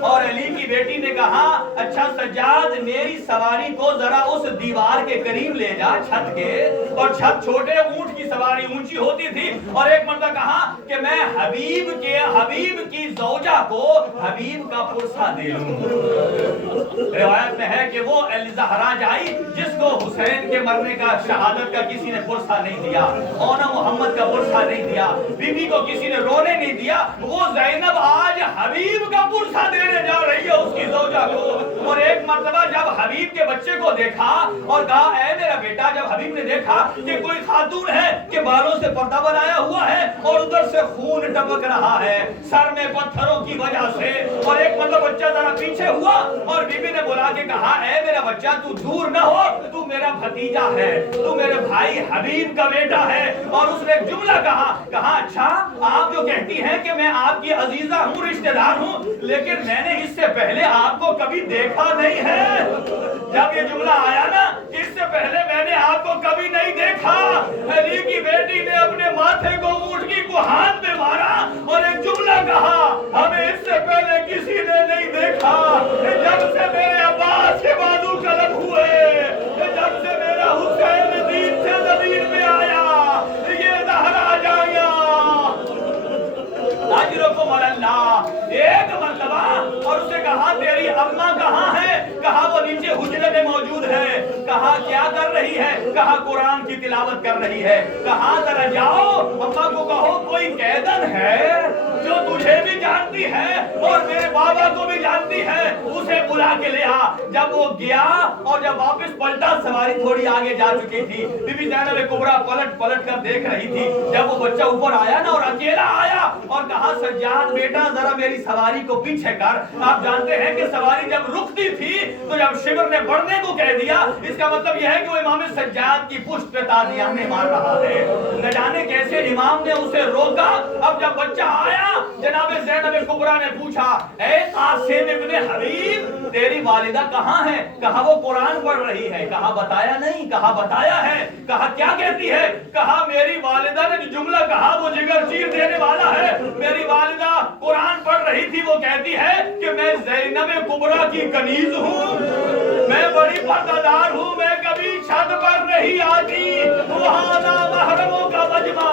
اور علی کی بیٹی نے کہا اچھا سجاد میری سواری کو ذرا اس دیوار کے قریب لے جا چھت کے. اور چھت چھوٹے اونٹ کی سواری اونچی ہوتی تھی. اور ایک مرتبہ کہا کہ میں حبیب کی زوجہ کو حبیب کا پرسہ دے لوں. روایت میں ہے کہ وہ الزہرا جائی جس کو حسین کے مرنے کا شہادت کا کسی نے پرسہ نہیں دیا, اونا محمد کا پرسہ نہیں دیا, بی بی کو کسی نے رونے نہیں دیا, وہ زینب آج حبیب کا پرسہ دینے جا رہی ہے اس کی زوجہ کو. اور ایک مرتبہ جب حبیب کے بچے کو دیکھا اور کہا اے میرا بیٹا, جب حبیب نے دیکھا کہ کوئی خاتون ہے کہ بالوں سے پردہ بنایا ہوا ہے اور ادھر سے خون ٹپک رہا ہے سر میں پتھروں کی وجہ سے, اور ایک مرتبہ بچہ ذرا پیچھے ہوا اور بی بی نے بلا کے کہا اے میرا بچہ تو دور نہ ہو, تو میرا بھتیجا ہے, تو میرے بھائی حبیب کا بیٹا ہے. اور اس نے ایک جملہ کہا اچھا آپ جو کہتی ہیں کہ میں آپ کی عزیزہ ہوں, رشتہ دار ہوں, لیکن میں نے اس سے پہلے آپ کو کبھی دیکھا نہیں ہے. جب یہ جملہ آیا نا اس سے پہلے میں نے آپ کو کبھی نہیں دیکھا, علی کی بیٹی نے اپنے ماتھے کو اونٹ کی کوہان پہ مارا اور ایک جملہ کہا ہمیں اس سے پہلے کسی نے نہیں دیکھا. جب سے میرے عباس کے بازو قلم ہوئے, جب سے میرا حسین دین سے زمین میں آیا, یہ زہرا جائیا اجرکم اللہ. ایک مرتبہ اور اسے کہا تیری اماں کہاں ہے؟ کہا وہ نیچے حجرے میں موجود ہے. کہا کیا کر رہی ہے؟ کہا قرآن کی تلاوت کر رہی ہے. کہا ذرا جاؤ اماں کو کہو کوئی قیدن ہے جو تجھے بھی جانتی ہے اور میرے بابا کو بھی جانتی ہے, اسے بلا کے لے آ. جب وہ گیا اور جب واپس پلٹا سواری تھوڑی آگے جا چکی تھی, بی بی زینب کبریٰ پلٹ کر دیکھ رہی تھی. جب وہ بچہ اوپر آیا نا اور اکیلا آیا اور کہا سجاد بیٹا ذرا میری سواری کو پیچھے کر. آپ جانتے ہیں کہ سواری جب رکتی تھی تو جب شمر نے بڑھنے کو کہہ دیا, اس کا مطلب یہ ہے کہ وہ امام سجاد کی پشت پہ تازیانے مار رہا ہے. نہ جانے کیسے امام نے اسے روکا. اب جب بچہ آیا جناب زینب کبریٰ نے پوچھا اے قاسم ابن حبیب تیری والدہ کہاں ہے؟ کہا وہ قرآن پڑھ رہی ہے. کہا بتایا نہیں؟ کہا بتایا ہے. کہا کیا کہتی ہے؟ کہا میری والدہ نے جو جملہ کہا وہ جگر چیر دینے والا ہے. میری والدہ قرآن پڑھ رہی تھی, وہ کہتی ہے کہ میں زینب کبریٰ کی کنیز ہوں, میں بڑی پردہ دار ہوں, میں کبھی چھت پر نہیں آتی, وہاں نامحرموں کا مجمع.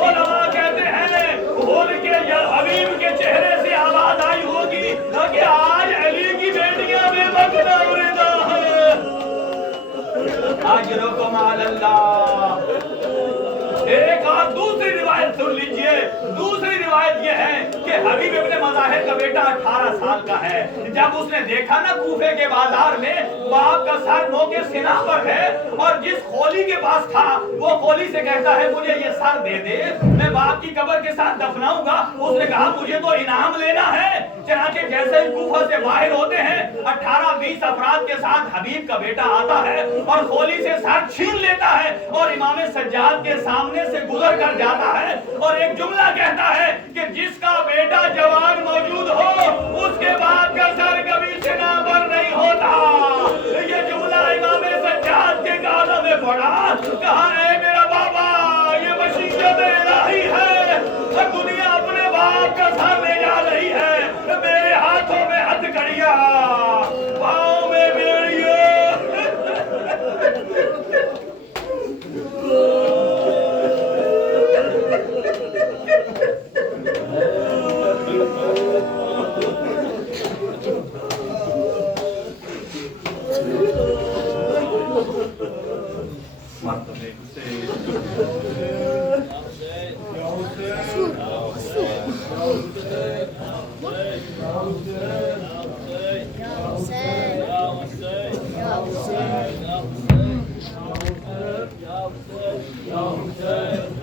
علماء کہتے ہیں بھول کے یا حبیب کے چہرے سے آواز آئی ہوگی کہ آج علی کی بیٹیاں بے مقدر رضا ہے. اجرکم علی اللہ. ایک اور دوسری روایت سن لیجئے. دوسری روایت یہ ہے کہ حبیب ابن مظاہر کا بیٹا 18 سال کا ہے. جب اس نے دیکھا نا کوفے کے بازار میں باپ کا سر نو کے سینہ پر ہے اور جس خولی کے پاس تھا وہ خولی سے کہتا ہے مجھے یہ سر دے دے, میں باپ کی قبر کے ساتھ دفناؤں گا. اس نے کہا مجھے تو انعام لینا ہے. چنانچہ جیسے ہی کوفہ سے باہر ہوتے ہیں 18-20 افراد کے ساتھ حبیب کا بیٹا آتا ہے اور خولی سے سر چھین لیتا ہے اور امام سجاد کے سامنے سے گزر کر جاتا ہے اور ایک جملہ کہتا ہے کہ جس کا بیٹا جوان موجود ہو اس کے بعد کا سر کبھی سینہ پر نہیں ہوتا. یہ جملہ امام سجاد کے کانوں میں پڑا. کہا اے میرا بابا یہ مشیت الہی ہے, دنیا اپنے باپ کا سر لے جا رہی ہے, میرے ہاتھوں میں ہتھکڑیاں, پاؤں میں بیڑیاں. Ya Hüseyin.